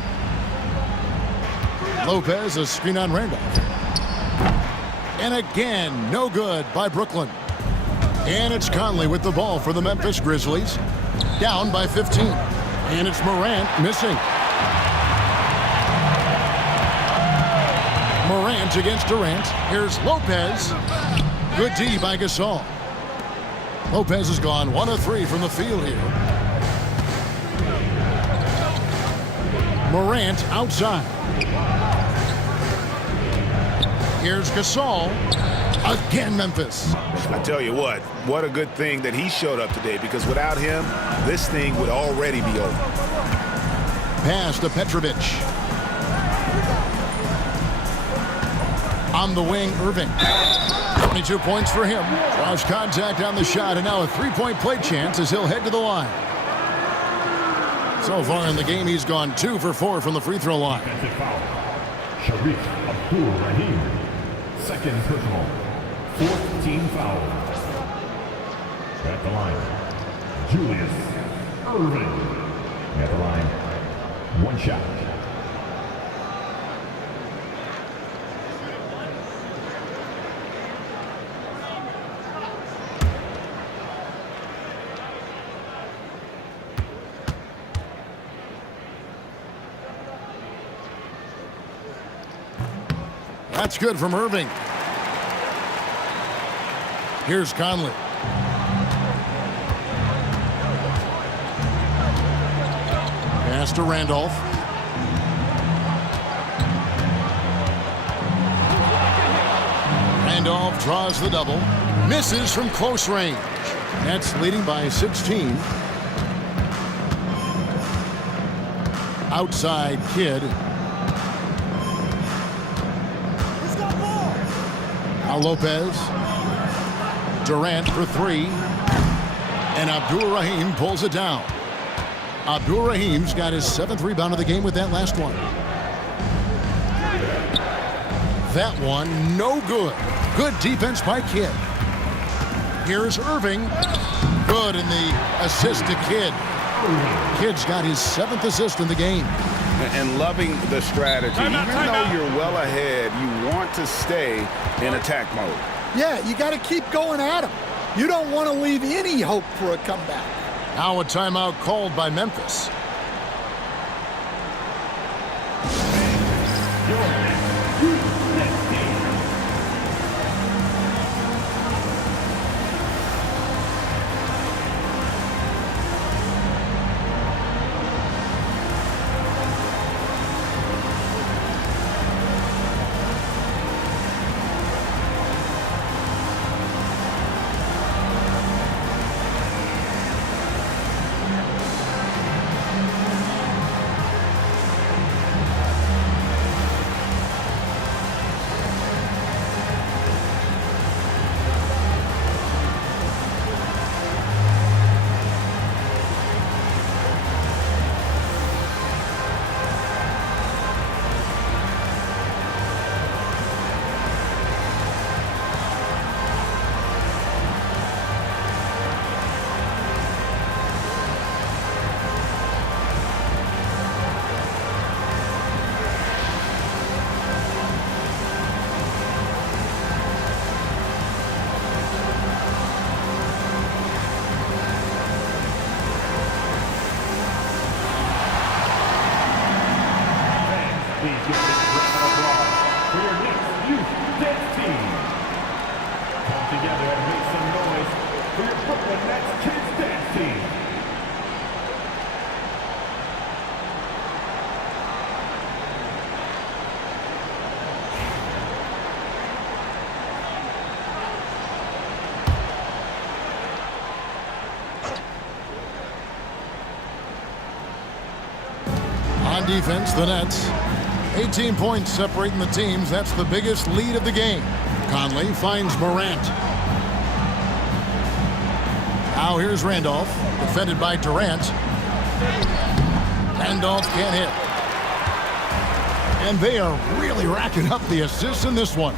Lopez, a screen on Randolph. And again, no good by Brooklyn. And it's Conley with the ball for the Memphis Grizzlies. Down by 15. And it's Morant missing. Morant against Durant. Here's Lopez. Good D by Gasol. Lopez has gone 1 of 3 from the field here. Morant outside. Here's Gasol. Again, Memphis. I tell you what a good thing that he showed up today, because without him, this thing would already be over. Pass to Petrovic. On the wing, Irving. 22 points for him. Draws contact on the shot, and now a 3-point play chance as he'll head to the line. So far in the game, he's gone 2 for 4 from the free throw line. Sharif Abdul-Rahim, second personal, 4th team foul. At the line, Julius Irving. At the line, 1 shot. That's good from Irving. Here's Conley. Pass to Randolph. Randolph draws the double. Misses from close range. Nets leading by 16. Outside Kidd. Now Lopez. Durant for 3. And Abdul-Rahim pulls it down. Abdul-Rahim's got his 7th rebound of the game with that last one. That one, no good. Good defense by Kidd. Here's Irving. Good in the assist to Kidd. Kidd's got his 7th assist in the game. And loving the strategy. Even though you're well ahead, you want to stay in attack mode. Yeah, you got to keep going at him. You don't want to leave any hope for a comeback. Now a timeout called by Memphis. for your Brooklyn Nets Kids Dance Team. On defense, the Nets. 18 points separating the teams. That's the biggest lead of the game. Conley finds Morant. Now here's Randolph, defended by Durant. Randolph can't hit. And they are really racking up the assists in this one.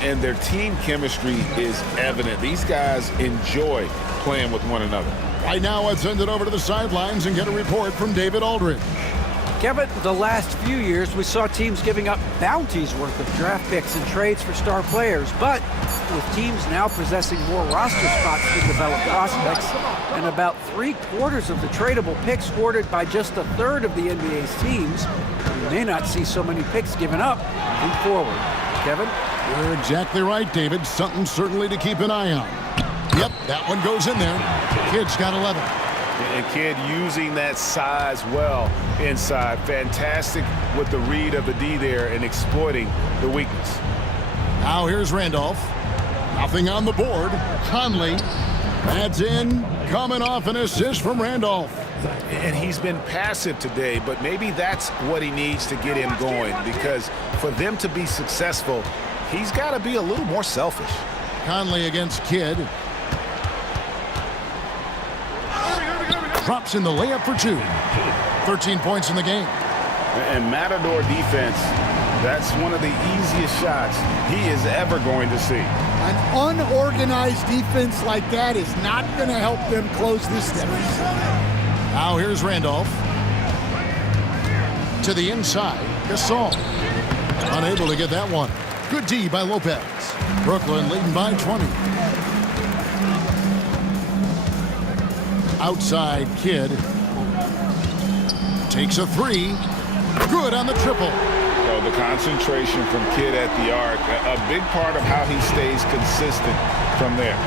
And their team chemistry is evident. These guys enjoy playing with one another. Right now, let's send it over to the sidelines and get a report from David Aldridge. Kevin, the last few years, we saw teams giving up bounties worth of draft picks and trades for star players. But with teams now possessing more roster spots to develop prospects and about 3/4 of the tradable picks hoarded by just 1/3 of the NBA's teams, we may not see so many picks given up moving forward. Kevin? You're exactly right, David. Something certainly to keep an eye on. Yep, that one goes in there. Kid's got 11. And Kid using that size well inside. Fantastic with the read of the D there and exploiting the weakness. Now here's Randolph. Nothing on the board. Conley. That's in. Coming off an assist from Randolph. And he's been passive today, but maybe that's what he needs to get him going, because for them to be successful, he's got to be a little more selfish. Conley against Kidd. Drops in the layup for 2. 13 points in the game. And Matador defense, that's one of the easiest shots he is ever going to see. An unorganized defense like that is not going to help them close this deficit. Now here's Randolph. To the inside. Gasol. Unable to get that one. Good D by Lopez. Brooklyn leading by 20. Outside Kidd. Takes a 3. Good on the triple. Oh, the concentration from Kidd at the arc, a big part of how he stays consistent from there.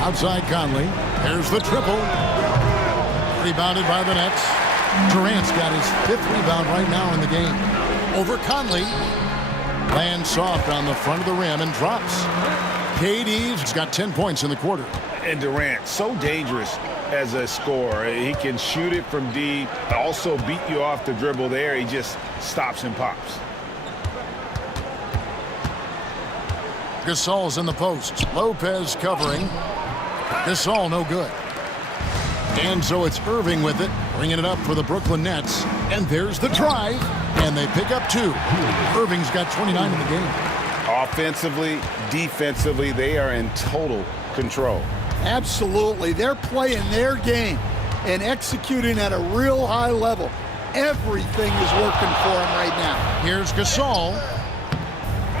Outside Conley. There's the triple. Rebounded by the Nets. Durant's got his 5th rebound right now in the game. Over Conley. Lands soft on the front of the rim and drops. KD's got 10 points in the quarter. And Durant, so dangerous as a scorer. He can shoot it from deep, also beat you off the dribble there. He just stops and pops. Gasol's in the post. Lopez covering. Gasol no good. And so it's Irving with it, bringing it up for the Brooklyn Nets. And there's the drive, and they pick up 2. Irving's got 29 in the game. Offensively, defensively, they are in total control. Absolutely. They're playing their game and executing at a real high level. Everything is working for them right now. Here's Gasol.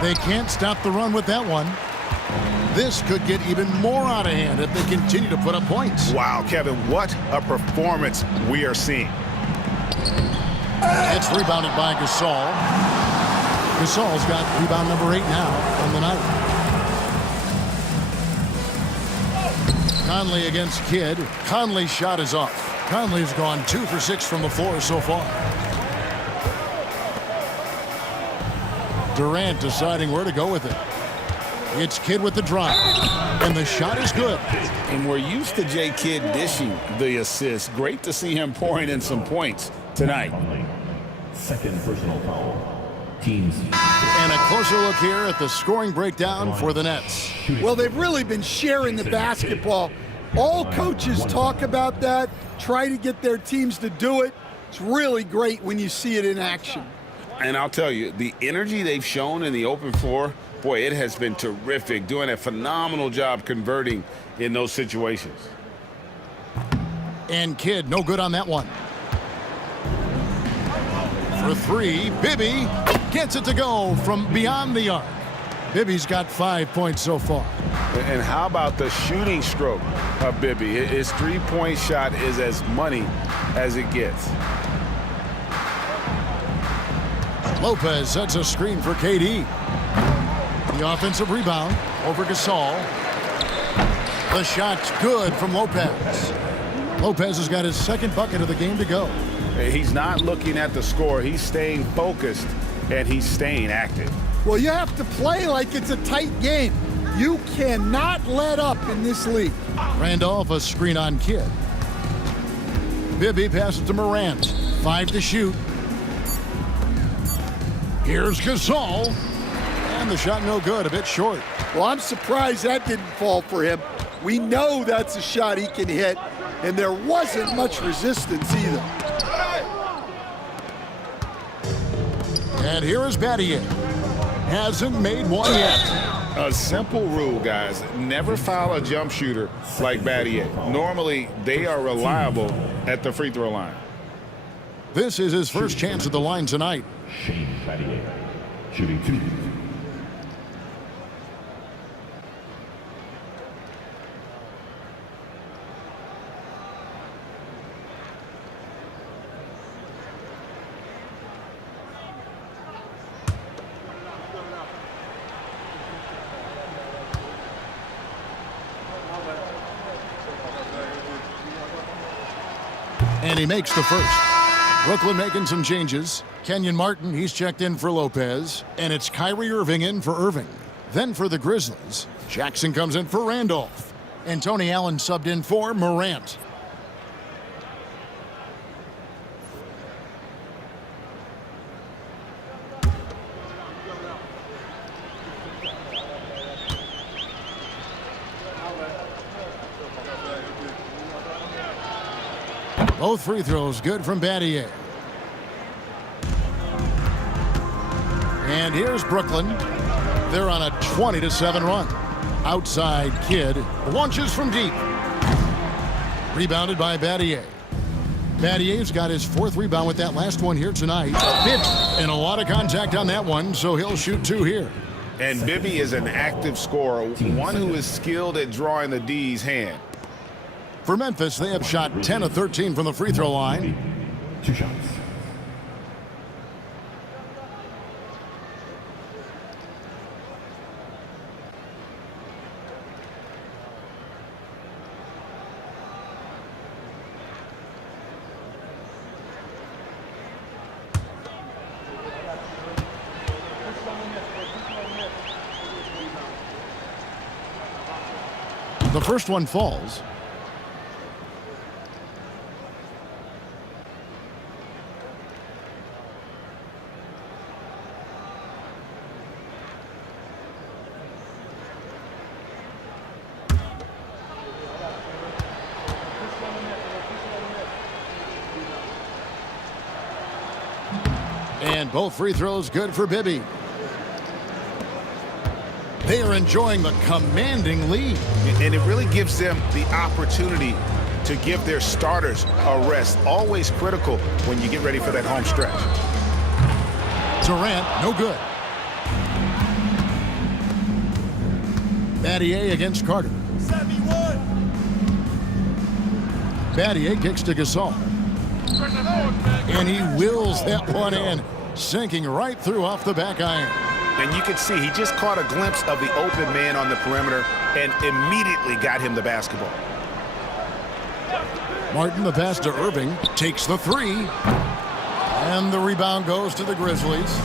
They can't stop the run with that one. This could get even more out of hand if they continue to put up points. Wow, Kevin, what a performance we are seeing. It's rebounded by Gasol. Gasol's got rebound number 8 now on the night. Conley against Kidd. Conley's shot is off. Conley's gone 2 for 6 from the floor so far. Durant deciding where to go with it. It's Kidd with the drive. And the shot is good. And we're used to J. Kidd dishing the assist. Great to see him pouring in some points tonight. Second personal foul. Teams. And a closer look here at the scoring breakdown for the Nets. Well, they've really been sharing the basketball. All coaches talk about that, try to get their teams to do it. It's really great when you see it in action. And I'll tell you, the energy they've shown in the open floor, boy, it has been terrific, doing a phenomenal job converting in those situations. And Kidd, no good on that one. For 3, Bibby gets it to go from beyond the arc. Bibby's got 5 points so far. And how about the shooting stroke of Bibby? His three-point shot is as money as it gets. Lopez sets a screen for KD. The offensive rebound over Gasol. The shot's good from Lopez. Lopez has got his second bucket of the game to go. He's not looking at the score. He's staying focused, and he's staying active. Well, you have to play like it's a tight game. You cannot let up in this league. Randolph, a screen on Kidd. Bibby passes to Morant. 5 to shoot. Here's Gasol. And the shot no good, a bit short. Well, I'm surprised that didn't fall for him. We know that's a shot he can hit, and there wasn't much resistance either. And here is Battier. Hasn't made one yet. A simple rule, guys. Never foul a jump shooter like Battier. Normally, they are reliable at the free throw line. This is his first chance at the line tonight. Shane Battier, shooting 2. And he makes the first. Brooklyn making some changes. Kenyon Martin, he's checked in for Lopez. And it's Kyrie Irving in for Irving. Then for the Grizzlies, Jackson comes in for Randolph. And Tony Allen subbed in for Morant. Both free throws good from Battier. And here's Brooklyn. They're on a 20-7 run. Outside Kidd launches from deep. Rebounded by Battier. Battier's got his 4th rebound with that last one here tonight. Bibby, and a lot of contact on that one, so he'll shoot 2 here. And Bibby is an active scorer, one who is skilled at drawing the D's hand. For Memphis, they have shot 10 of 13 from the free throw line. 2 shots. The first one falls. And both free throws good for Bibby. They are enjoying the commanding lead. And it really gives them the opportunity to give their starters a rest. Always critical when you get ready for that home stretch. Durant, no good. Battier against Carter. 71. Battier kicks to Gasol. And he wills that one in, sinking right through off the back iron. And you can see he just caught a glimpse of the open man on the perimeter and immediately got him the basketball. Martin, the pass to Irving, takes the 3. And the rebound goes to the Grizzlies.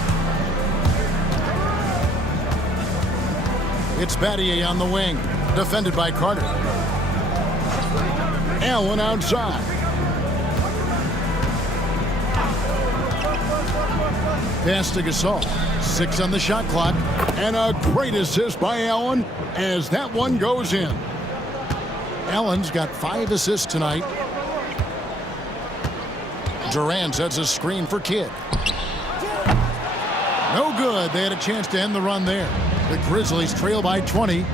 It's Battier on the wing, defended by Carter. Allen outside. Pass to Gasol. 6 on the shot clock. And a great assist by Allen as that one goes in. Allen's got 5 assists tonight. Durant sets a screen for Kidd. No good. They had a chance to end the run there. The Grizzlies trail by 20.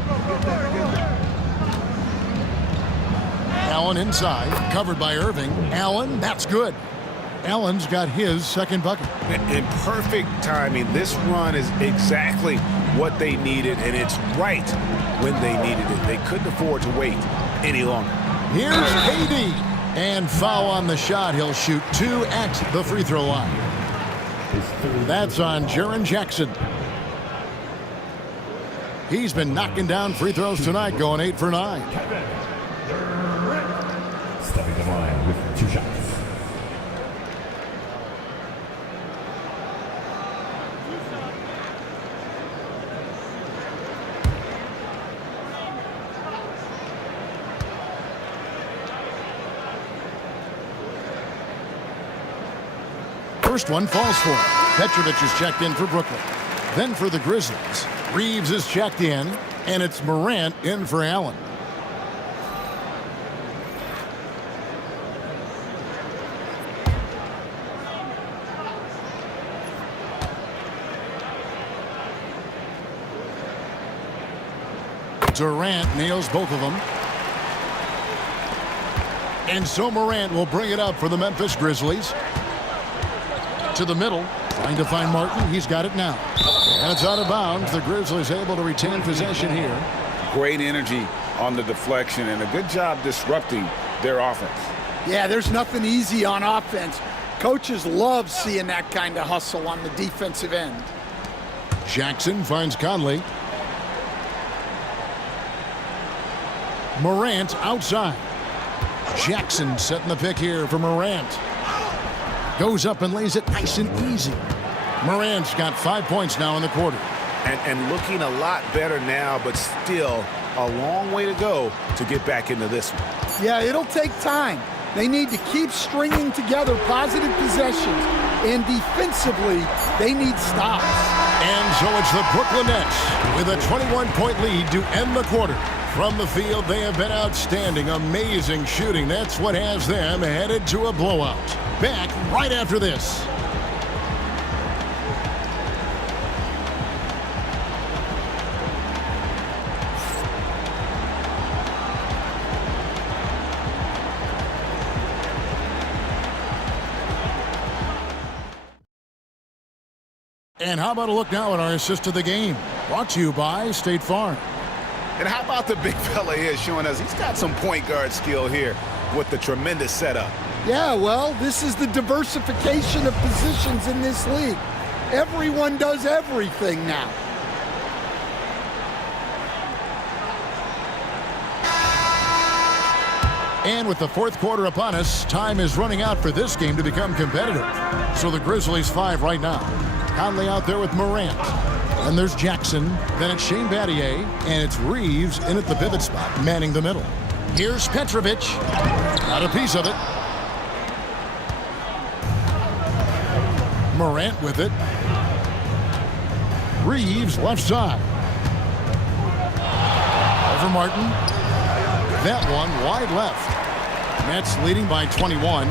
Allen inside, covered by Irving. Allen, that's good. Allen's got his second bucket. In perfect timing, this run is exactly what they needed, and it's right when they needed it. They couldn't afford to wait any longer. Here's KD. And foul on the shot. He'll shoot 2 at the free throw line. That's on Jaren Jackson. He's been knocking down free throws tonight, going 8 for 9. Stepping the line with 2 shots. First one falls for him. Petrovic is checked in for Brooklyn. Then for the Grizzlies, Reeves is checked in, and it's Morant in for Allen. Durant nails both of them. And so Morant will bring it up for the Memphis Grizzlies. To the middle, trying to find Martin. He's got it now. And it's out of bounds. The Grizzlies able to retain possession here. Great energy on the deflection and a good job disrupting their offense. Yeah, there's nothing easy on offense. Coaches love seeing that kind of hustle on the defensive end. Jackson finds Conley. Morant outside. Jackson setting the pick here for Morant. Goes up and lays it nice and easy. Morant's got 5 points now in the quarter. And looking a lot better now, but still a long way to go to get back into this one. Yeah, it'll take time. They need to keep stringing together positive possessions, and defensively, they need stops. And so it's the Brooklyn Nets with a 21-point lead to end the quarter. From the field, they have been outstanding, amazing shooting. That's what has them headed to a blowout. Back right after this. And how about a look now at our assist of the game? Brought to you by State Farm. And how about the big fella here showing us he's got some point guard skill here with the tremendous setup. Yeah, well, this is the diversification of positions in this league. Everyone does everything now. And with the fourth quarter upon us, time is running out for this game to become competitive. So the Grizzlies 5 right now. Conley out there with Morant. And there's Jackson. Then it's Shane Battier. And it's Reeves in at the pivot spot, manning the middle. Here's Petrovic. Got a piece of it. Morant with it. Reeves left side. Over Martin. That one wide left. Nets leading by 21.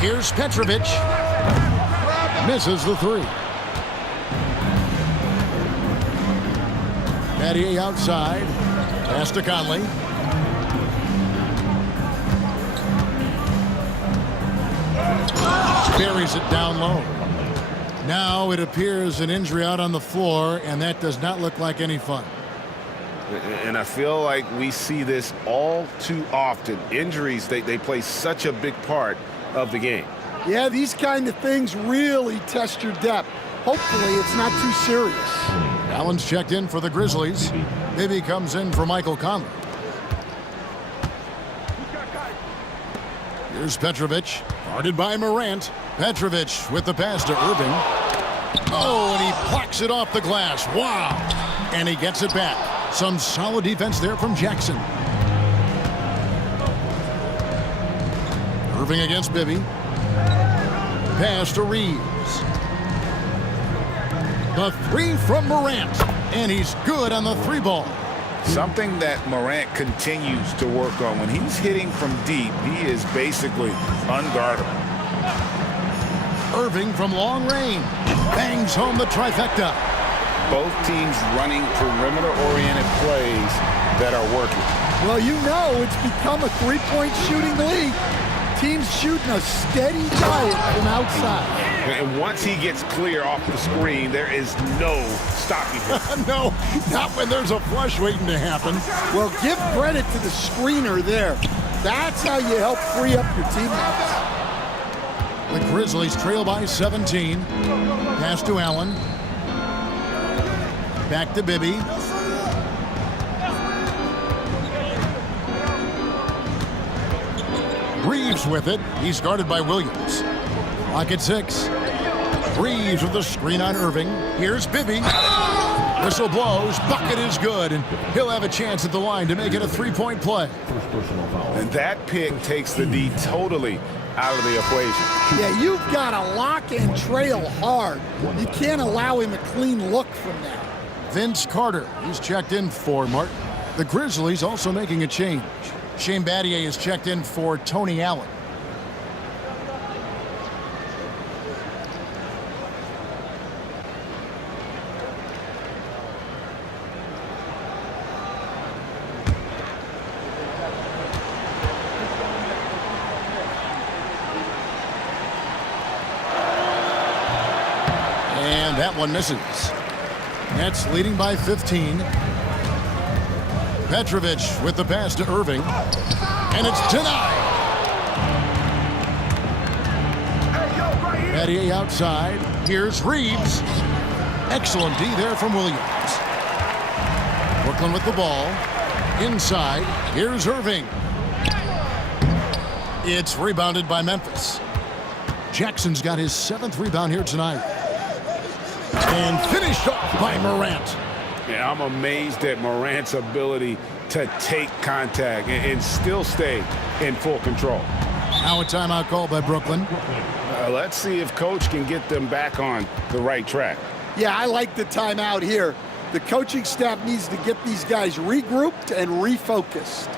Here's Petrovic. Misses the three. Battier outside. Pass to Conley. Buries it down low. Now it appears an injury out on the floor, and that does not look like any fun. And I feel like we see this all too often. Injuries, they play such a big part of the game. Yeah, these kind of things really test your depth. Hopefully it's not too serious. Allen's checked in for the Grizzlies. Bibby comes in for Michael Conley. Here's Petrovic, guarded by Morant. Petrovic with the pass to Irving. Oh, and he plucks it off the glass. Wow. And he gets it back. Some solid defense there from Jackson. Irving against Bibby. Pass to Reeves. The three from Morant. And he's good on the three ball. Something that Morant continues to work on. When he's hitting from deep, he is basically unguardable. Irving from long range. Bangs home the trifecta. Both teams running perimeter-oriented plays that are working. Well, you know it's become a three-point shooting league. Teams shooting a steady diet from outside. And once he gets clear off the screen, there is no stopping him. No, not when there's a flush waiting to happen. Well, give credit to the screener there. That's how you help free up your teammates. The Grizzlies trail by 17. Pass to Allen. Back to Bibby. Reeves with it. He's guarded by Williams. Clock at 6. Reeves with the screen on Irving. Here's Bibby. Whistle blows. Bucket is good, and he'll have a chance at the line to make it a three-point play. And that pick takes the D totally out of the equation. Yeah, you've got to lock and trail hard. You can't allow him a clean look from that. Vince Carter, he's checked in for Martin. The Grizzlies also making a change. Shane Battier is checked in for Tony Allen. And that one misses. Nets leading by 15. Petrovic with the pass to Irving. And it's denied. Battier outside. Here's Reeves. Excellent D there from Williams. Brooklyn with the ball. Inside. Here's Irving. It's rebounded by Memphis. Jackson's got his 7th rebound here tonight. And finished off by Morant. Yeah, I'm amazed at Morant's ability to take contact and still stay in full control. Now a timeout call by Brooklyn. Let's see if Coach can get them back on the right track. Yeah, I like the timeout here. The coaching staff needs to get these guys regrouped and refocused.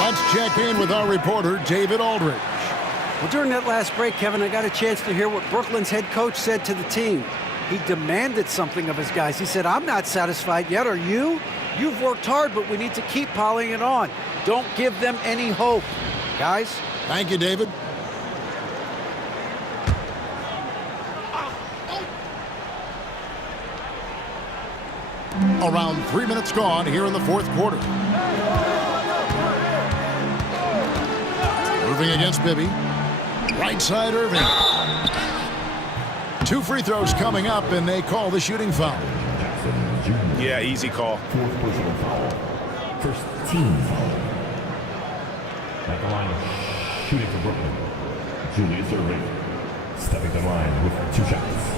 Let's check in with our reporter, David Aldridge. Well, during that last break, Kevin, I got a chance to hear what Brooklyn's head coach said to the team. He demanded something of his guys. He said, I'm not satisfied yet, are you? You've worked hard, but we need to keep piling it on. Don't give them any hope. Guys? Thank you, David. Around 3 minutes gone here in the fourth quarter. Irving against Bibby. Right side Irving. 2 free throws coming up, and they call the shooting foul. Yeah, easy call. Fourth personal foul. First team foul. At the line, shooting for Brooklyn. Julius Irving. Stepping the line with 2 shots.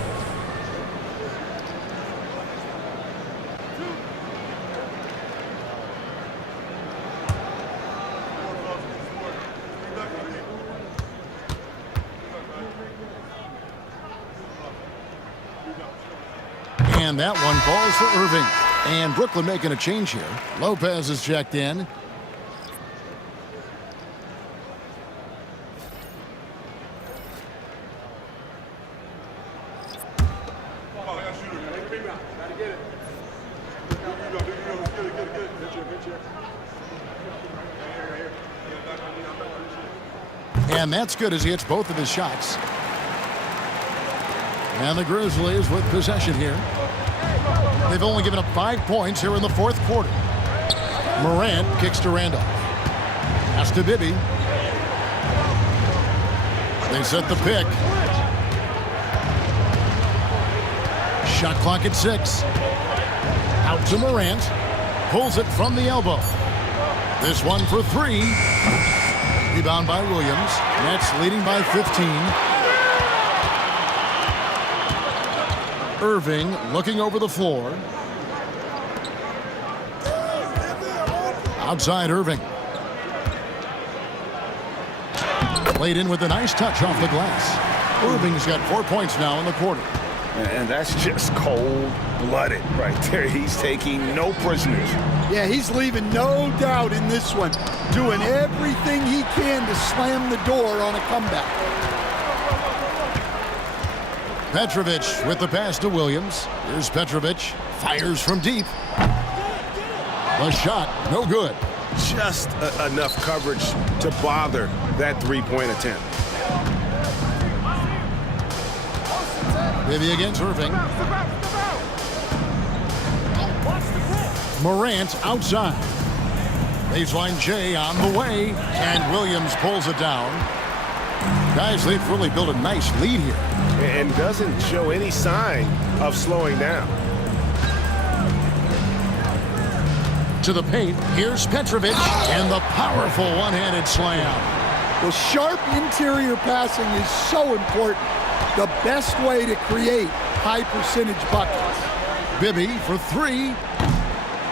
And that one falls for Irving. And Brooklyn making a change here. Lopez is checked in. And that's good as he hits both of his shots. And the Grizzlies with possession here. They've only given up 5 points here in the fourth quarter. Morant kicks to Randolph. Pass to Bibby. They set the pick. Shot clock at 6. Out to Morant. Pulls it from the elbow. This one for 3. Rebound by Williams. Nets leading by 15. Irving looking over the floor. Outside Irving. Played in with a nice touch off the glass. Irving's got 4 points now in the quarter. And that's just cold-blooded right there. He's taking no prisoners. Yeah, he's leaving no doubt in this one. Doing everything he can to slam the door on a comeback. Petrovic with the pass to Williams. Here's Petrovic. Fires from deep. The shot, no good. Just enough coverage to bother that three-point attempt. Bibby against Irving. Morant outside. Baseline J on the way. And Williams pulls it down. Guys, they've really built a nice lead here. And doesn't show any sign of slowing down. To the paint, here's Petrovic, and the powerful one-handed slam. Well, sharp interior passing is so important. The best way to create high-percentage buckets. Bibby for 3.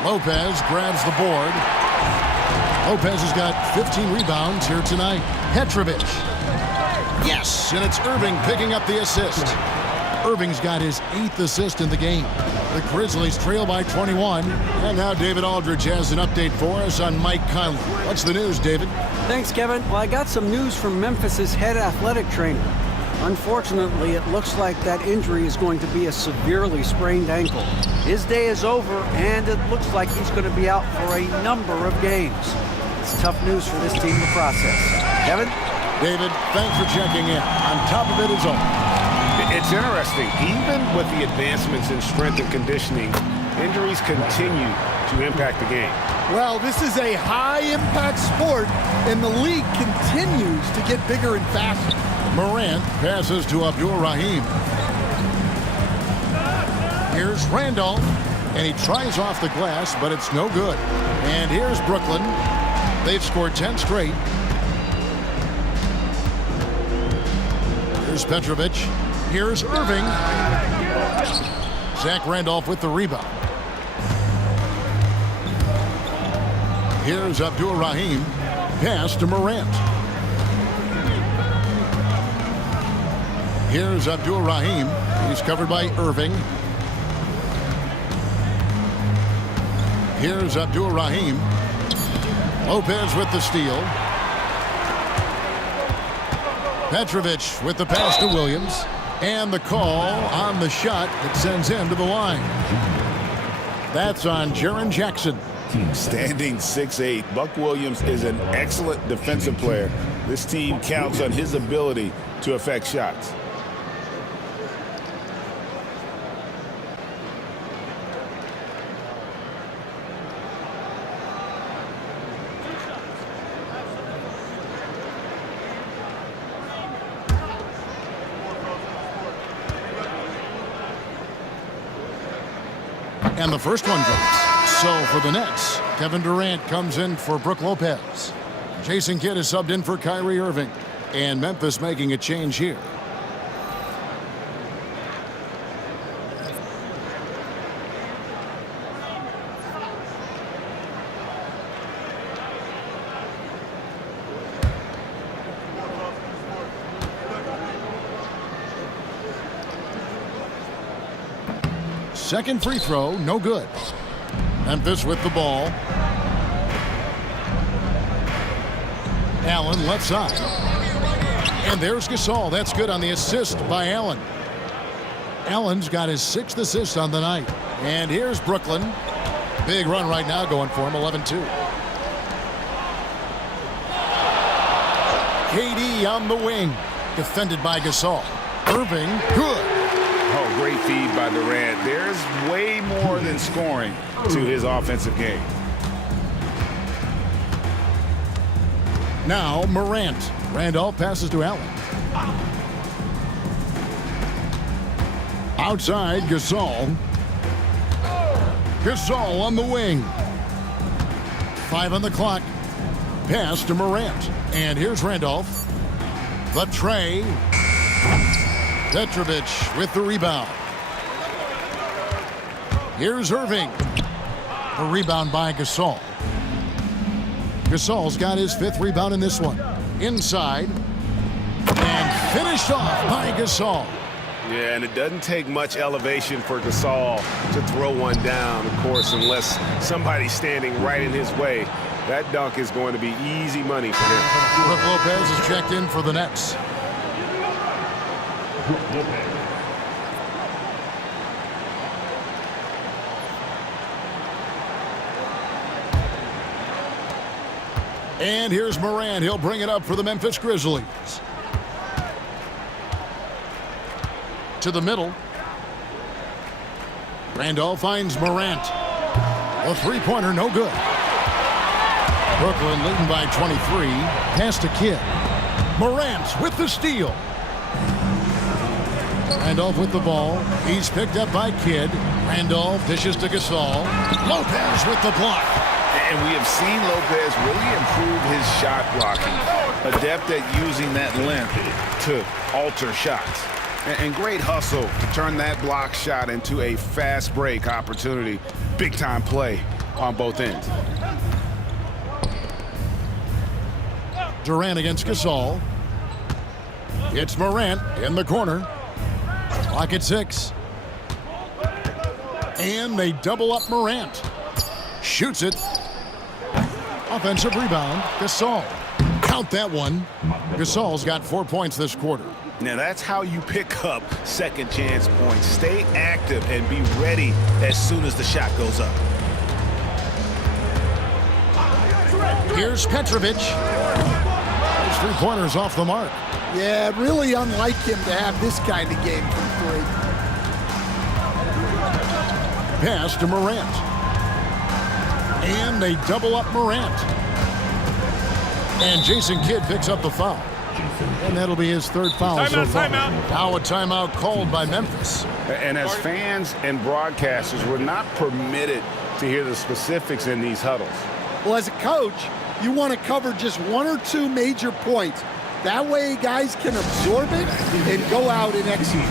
Lopez grabs the board. Lopez has got 15 rebounds here tonight. Petrovic. Yes, and it's Irving picking up the assist. Irving's got his 8th assist in the game. The Grizzlies trail by 21. And now David Aldridge has an update for us on Mike Conley. What's the news, David? Thanks, Kevin. Well, I got some news from Memphis's head athletic trainer. Unfortunately, it looks like that injury is going to be a severely sprained ankle. His day is over, and it looks like he's going to be out for a number of games. It's tough news for this team to process. Kevin? David, thanks for checking in. On top of it is all. It's interesting. Even with the advancements in strength and conditioning, injuries continue to impact the game. Well, this is a high-impact sport, and the league continues to get bigger and faster. Morant passes to Abdul-Rahim. Here's Randolph, and he tries off the glass, but it's no good. And here's Brooklyn. They've scored 10 straight. Here's Petrovic. Here's Irving. Zach Randolph with the rebound. Here's Abdul-Rahim. Pass to Morant. Here's Abdul-Rahim. He's covered by Irving. Here's Abdul-Rahim. Lopez with the steal. Petrovic with the pass to Williams. And the call on the shot that sends him to the line. That's on Jaren Jackson. Standing 6'8", Buck Williams is an excellent defensive player. This team counts on his ability to affect shots. And the first one drops. So for the Nets, Kevin Durant comes in for Brook Lopez. Jason Kidd is subbed in for Kyrie Irving. And Memphis making a change here. Second free throw, no good. Memphis with the ball. Allen left side. And there's Gasol. That's good on the assist by Allen. Allen's got his 6th assist on the night. And here's Brooklyn. Big run right now going for him, 11-2. KD on the wing. Defended by Gasol. Irving, good. Oh, great feed by Durant. There's way more than scoring to his offensive game. Now Morant. Randolph passes to Allen. Outside, Gasol. Gasol on the wing. 5 on the clock. Pass to Morant. And here's Randolph. The tray. Petrovic with the rebound. Here's Irving. A rebound by Gasol. Gasol's got his 5th rebound in this one. Inside. And finished off by Gasol. Yeah, and it doesn't take much elevation for Gasol to throw one down, of course, unless somebody's standing right in his way. That dunk is going to be easy money for him. Brook Lopez is checked in for the Nets. And here's Morant. He'll bring it up for the Memphis Grizzlies. To the middle. Randolph finds Morant. A three-pointer, no good. Brooklyn leading by 23. Pass to Kidd. Morant with the steal. Randolph with the ball. He's picked up by Kidd. Randolph dishes to Gasol. Lopez with the block. And we have seen Lopez really improve his shot blocking. Adept at using that length to alter shots. And great hustle to turn that block shot into a fast break opportunity. Big time play on both ends. Durant against Gasol. It's Morant in the corner. Clock at 6. And they double up Morant. Shoots it. Offensive rebound. Gasol. Count that one. Gasol's got 4 points this quarter. Now that's how you pick up second chance points. Stay active and be ready as soon as the shot goes up. Here's Petrovic. Those 3 pointers off the mark. Yeah, really unlike him to have this kind of game from 3. Pass to Morant. And they double up Morant. And Jason Kidd picks up the foul. And that'll be his 3rd foul so far. Now a timeout called by Memphis. And as fans and broadcasters, we're not permitted to hear the specifics in these huddles. Well, as a coach, you want to cover just 1 or 2 major points. That way guys can absorb it and go out and execute.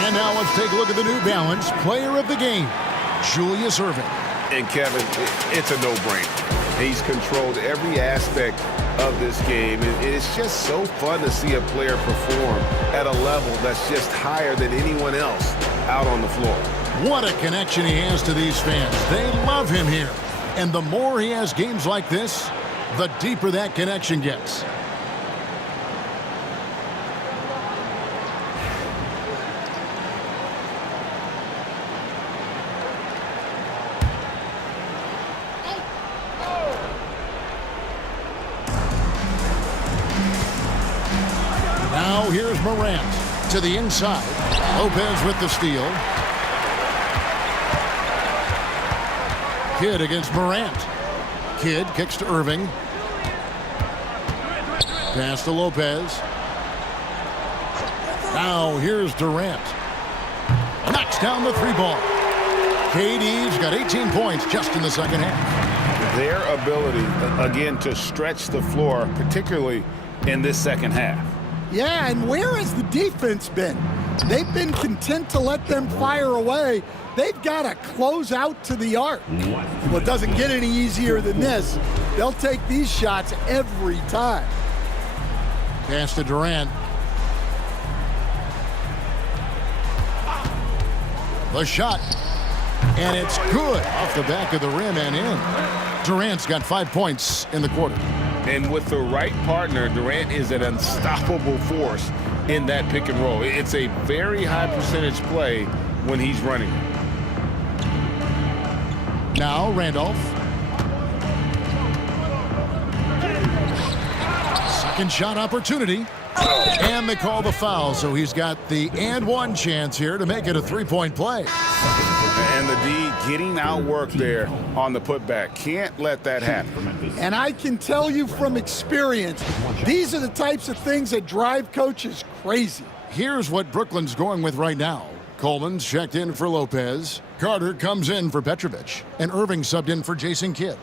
And now let's take a look at the New Balance player of the game, Julius Irving. And Kevin, it's a no-brainer. He's controlled every aspect of this game. And it's just so fun to see a player perform at a level that's just higher than anyone else out on the floor. What a connection he has to these fans. They love him here. And the more he has games like this, the deeper that connection gets. Now here's Morant to the inside. Lopez with the steal. Kidd against Morant. Kidd kicks to Irving. Pass to Lopez. Now here's Durant. Knocks down the 3-ball. KD's got 18 points just in the second half. Their ability, again, to stretch the floor, particularly in this second half. Yeah, and where has the defense been? They've been content to let them fire away. They've got to close out to the arc. Well, it doesn't get any easier than this. They'll take these shots every time. Pass to Durant. The shot. And it's good off the back of the rim and in. Durant's got 5 points in the quarter. And with the right partner, Durant is an unstoppable force in that pick and roll. It's a very high percentage play when he's running. Now Randolph. Second shot opportunity. And they call the foul, so he's got the and one chance here to make it a three-point play. And the D getting outworked there on the putback. Can't let that happen. And I can tell you from experience, these are the types of things that drive coaches crazy. Here's what Brooklyn's going with right now. Coleman's checked in for Lopez. Carter comes in for Petrovic. And Irving subbed in for Jason Kidd.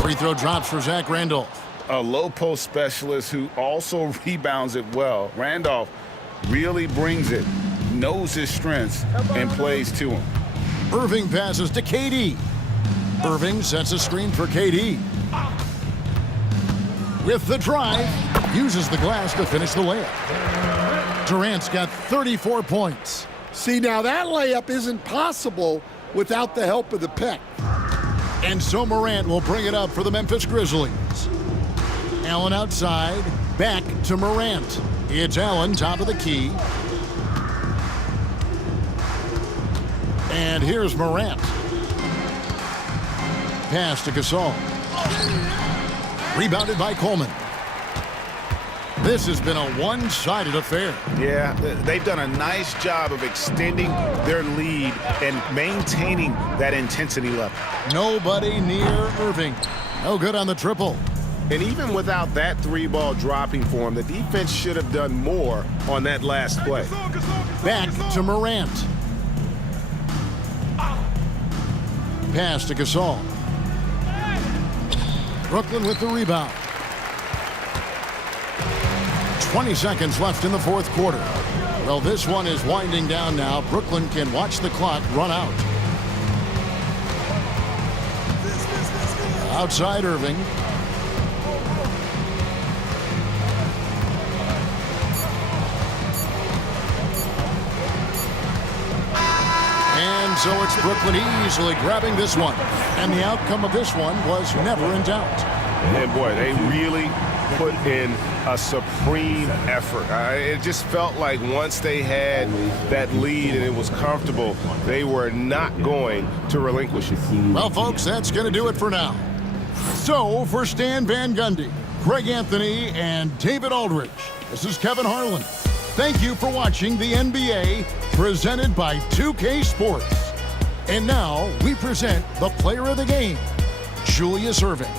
Free throw drops for Zach Randolph. A low post specialist who also rebounds it well. Randolph really brings it, knows his strengths, and plays to him. Irving passes to KD. Irving sets a screen for KD. With the drive, uses the glass to finish the layup. Durant's got 34 points. See, now that layup isn't possible without the help of the pick. And so Morant will bring it up for the Memphis Grizzlies. Allen outside, back to Morant. It's Allen, top of the key. And here's Morant. Pass to Gasol. Rebounded by Coleman. This has been a one-sided affair. Yeah, they've done a nice job of extending their lead and maintaining that intensity level. Nobody near Irving. No good on the triple. And even without that three ball dropping for him, the defense should have done more on that last play. Back to Morant. Pass to Gasol. Brooklyn with the rebound. 20 seconds left in the fourth quarter. Well, this one is winding down now. Brooklyn can watch the clock run out. Outside Irving. And so it's Brooklyn easily grabbing this one. And the outcome of this one was never in doubt. And boy, they really put in a supreme effort. It just felt like once they had that lead and it was comfortable, they were not going to relinquish it. Well, folks, that's going to do it for now. So, for Stan Van Gundy, Greg Anthony, and David Aldridge, this is Kevin Harlan. Thank you for watching the NBA presented by 2K Sports. And now we present the player of the game, Julius Irving.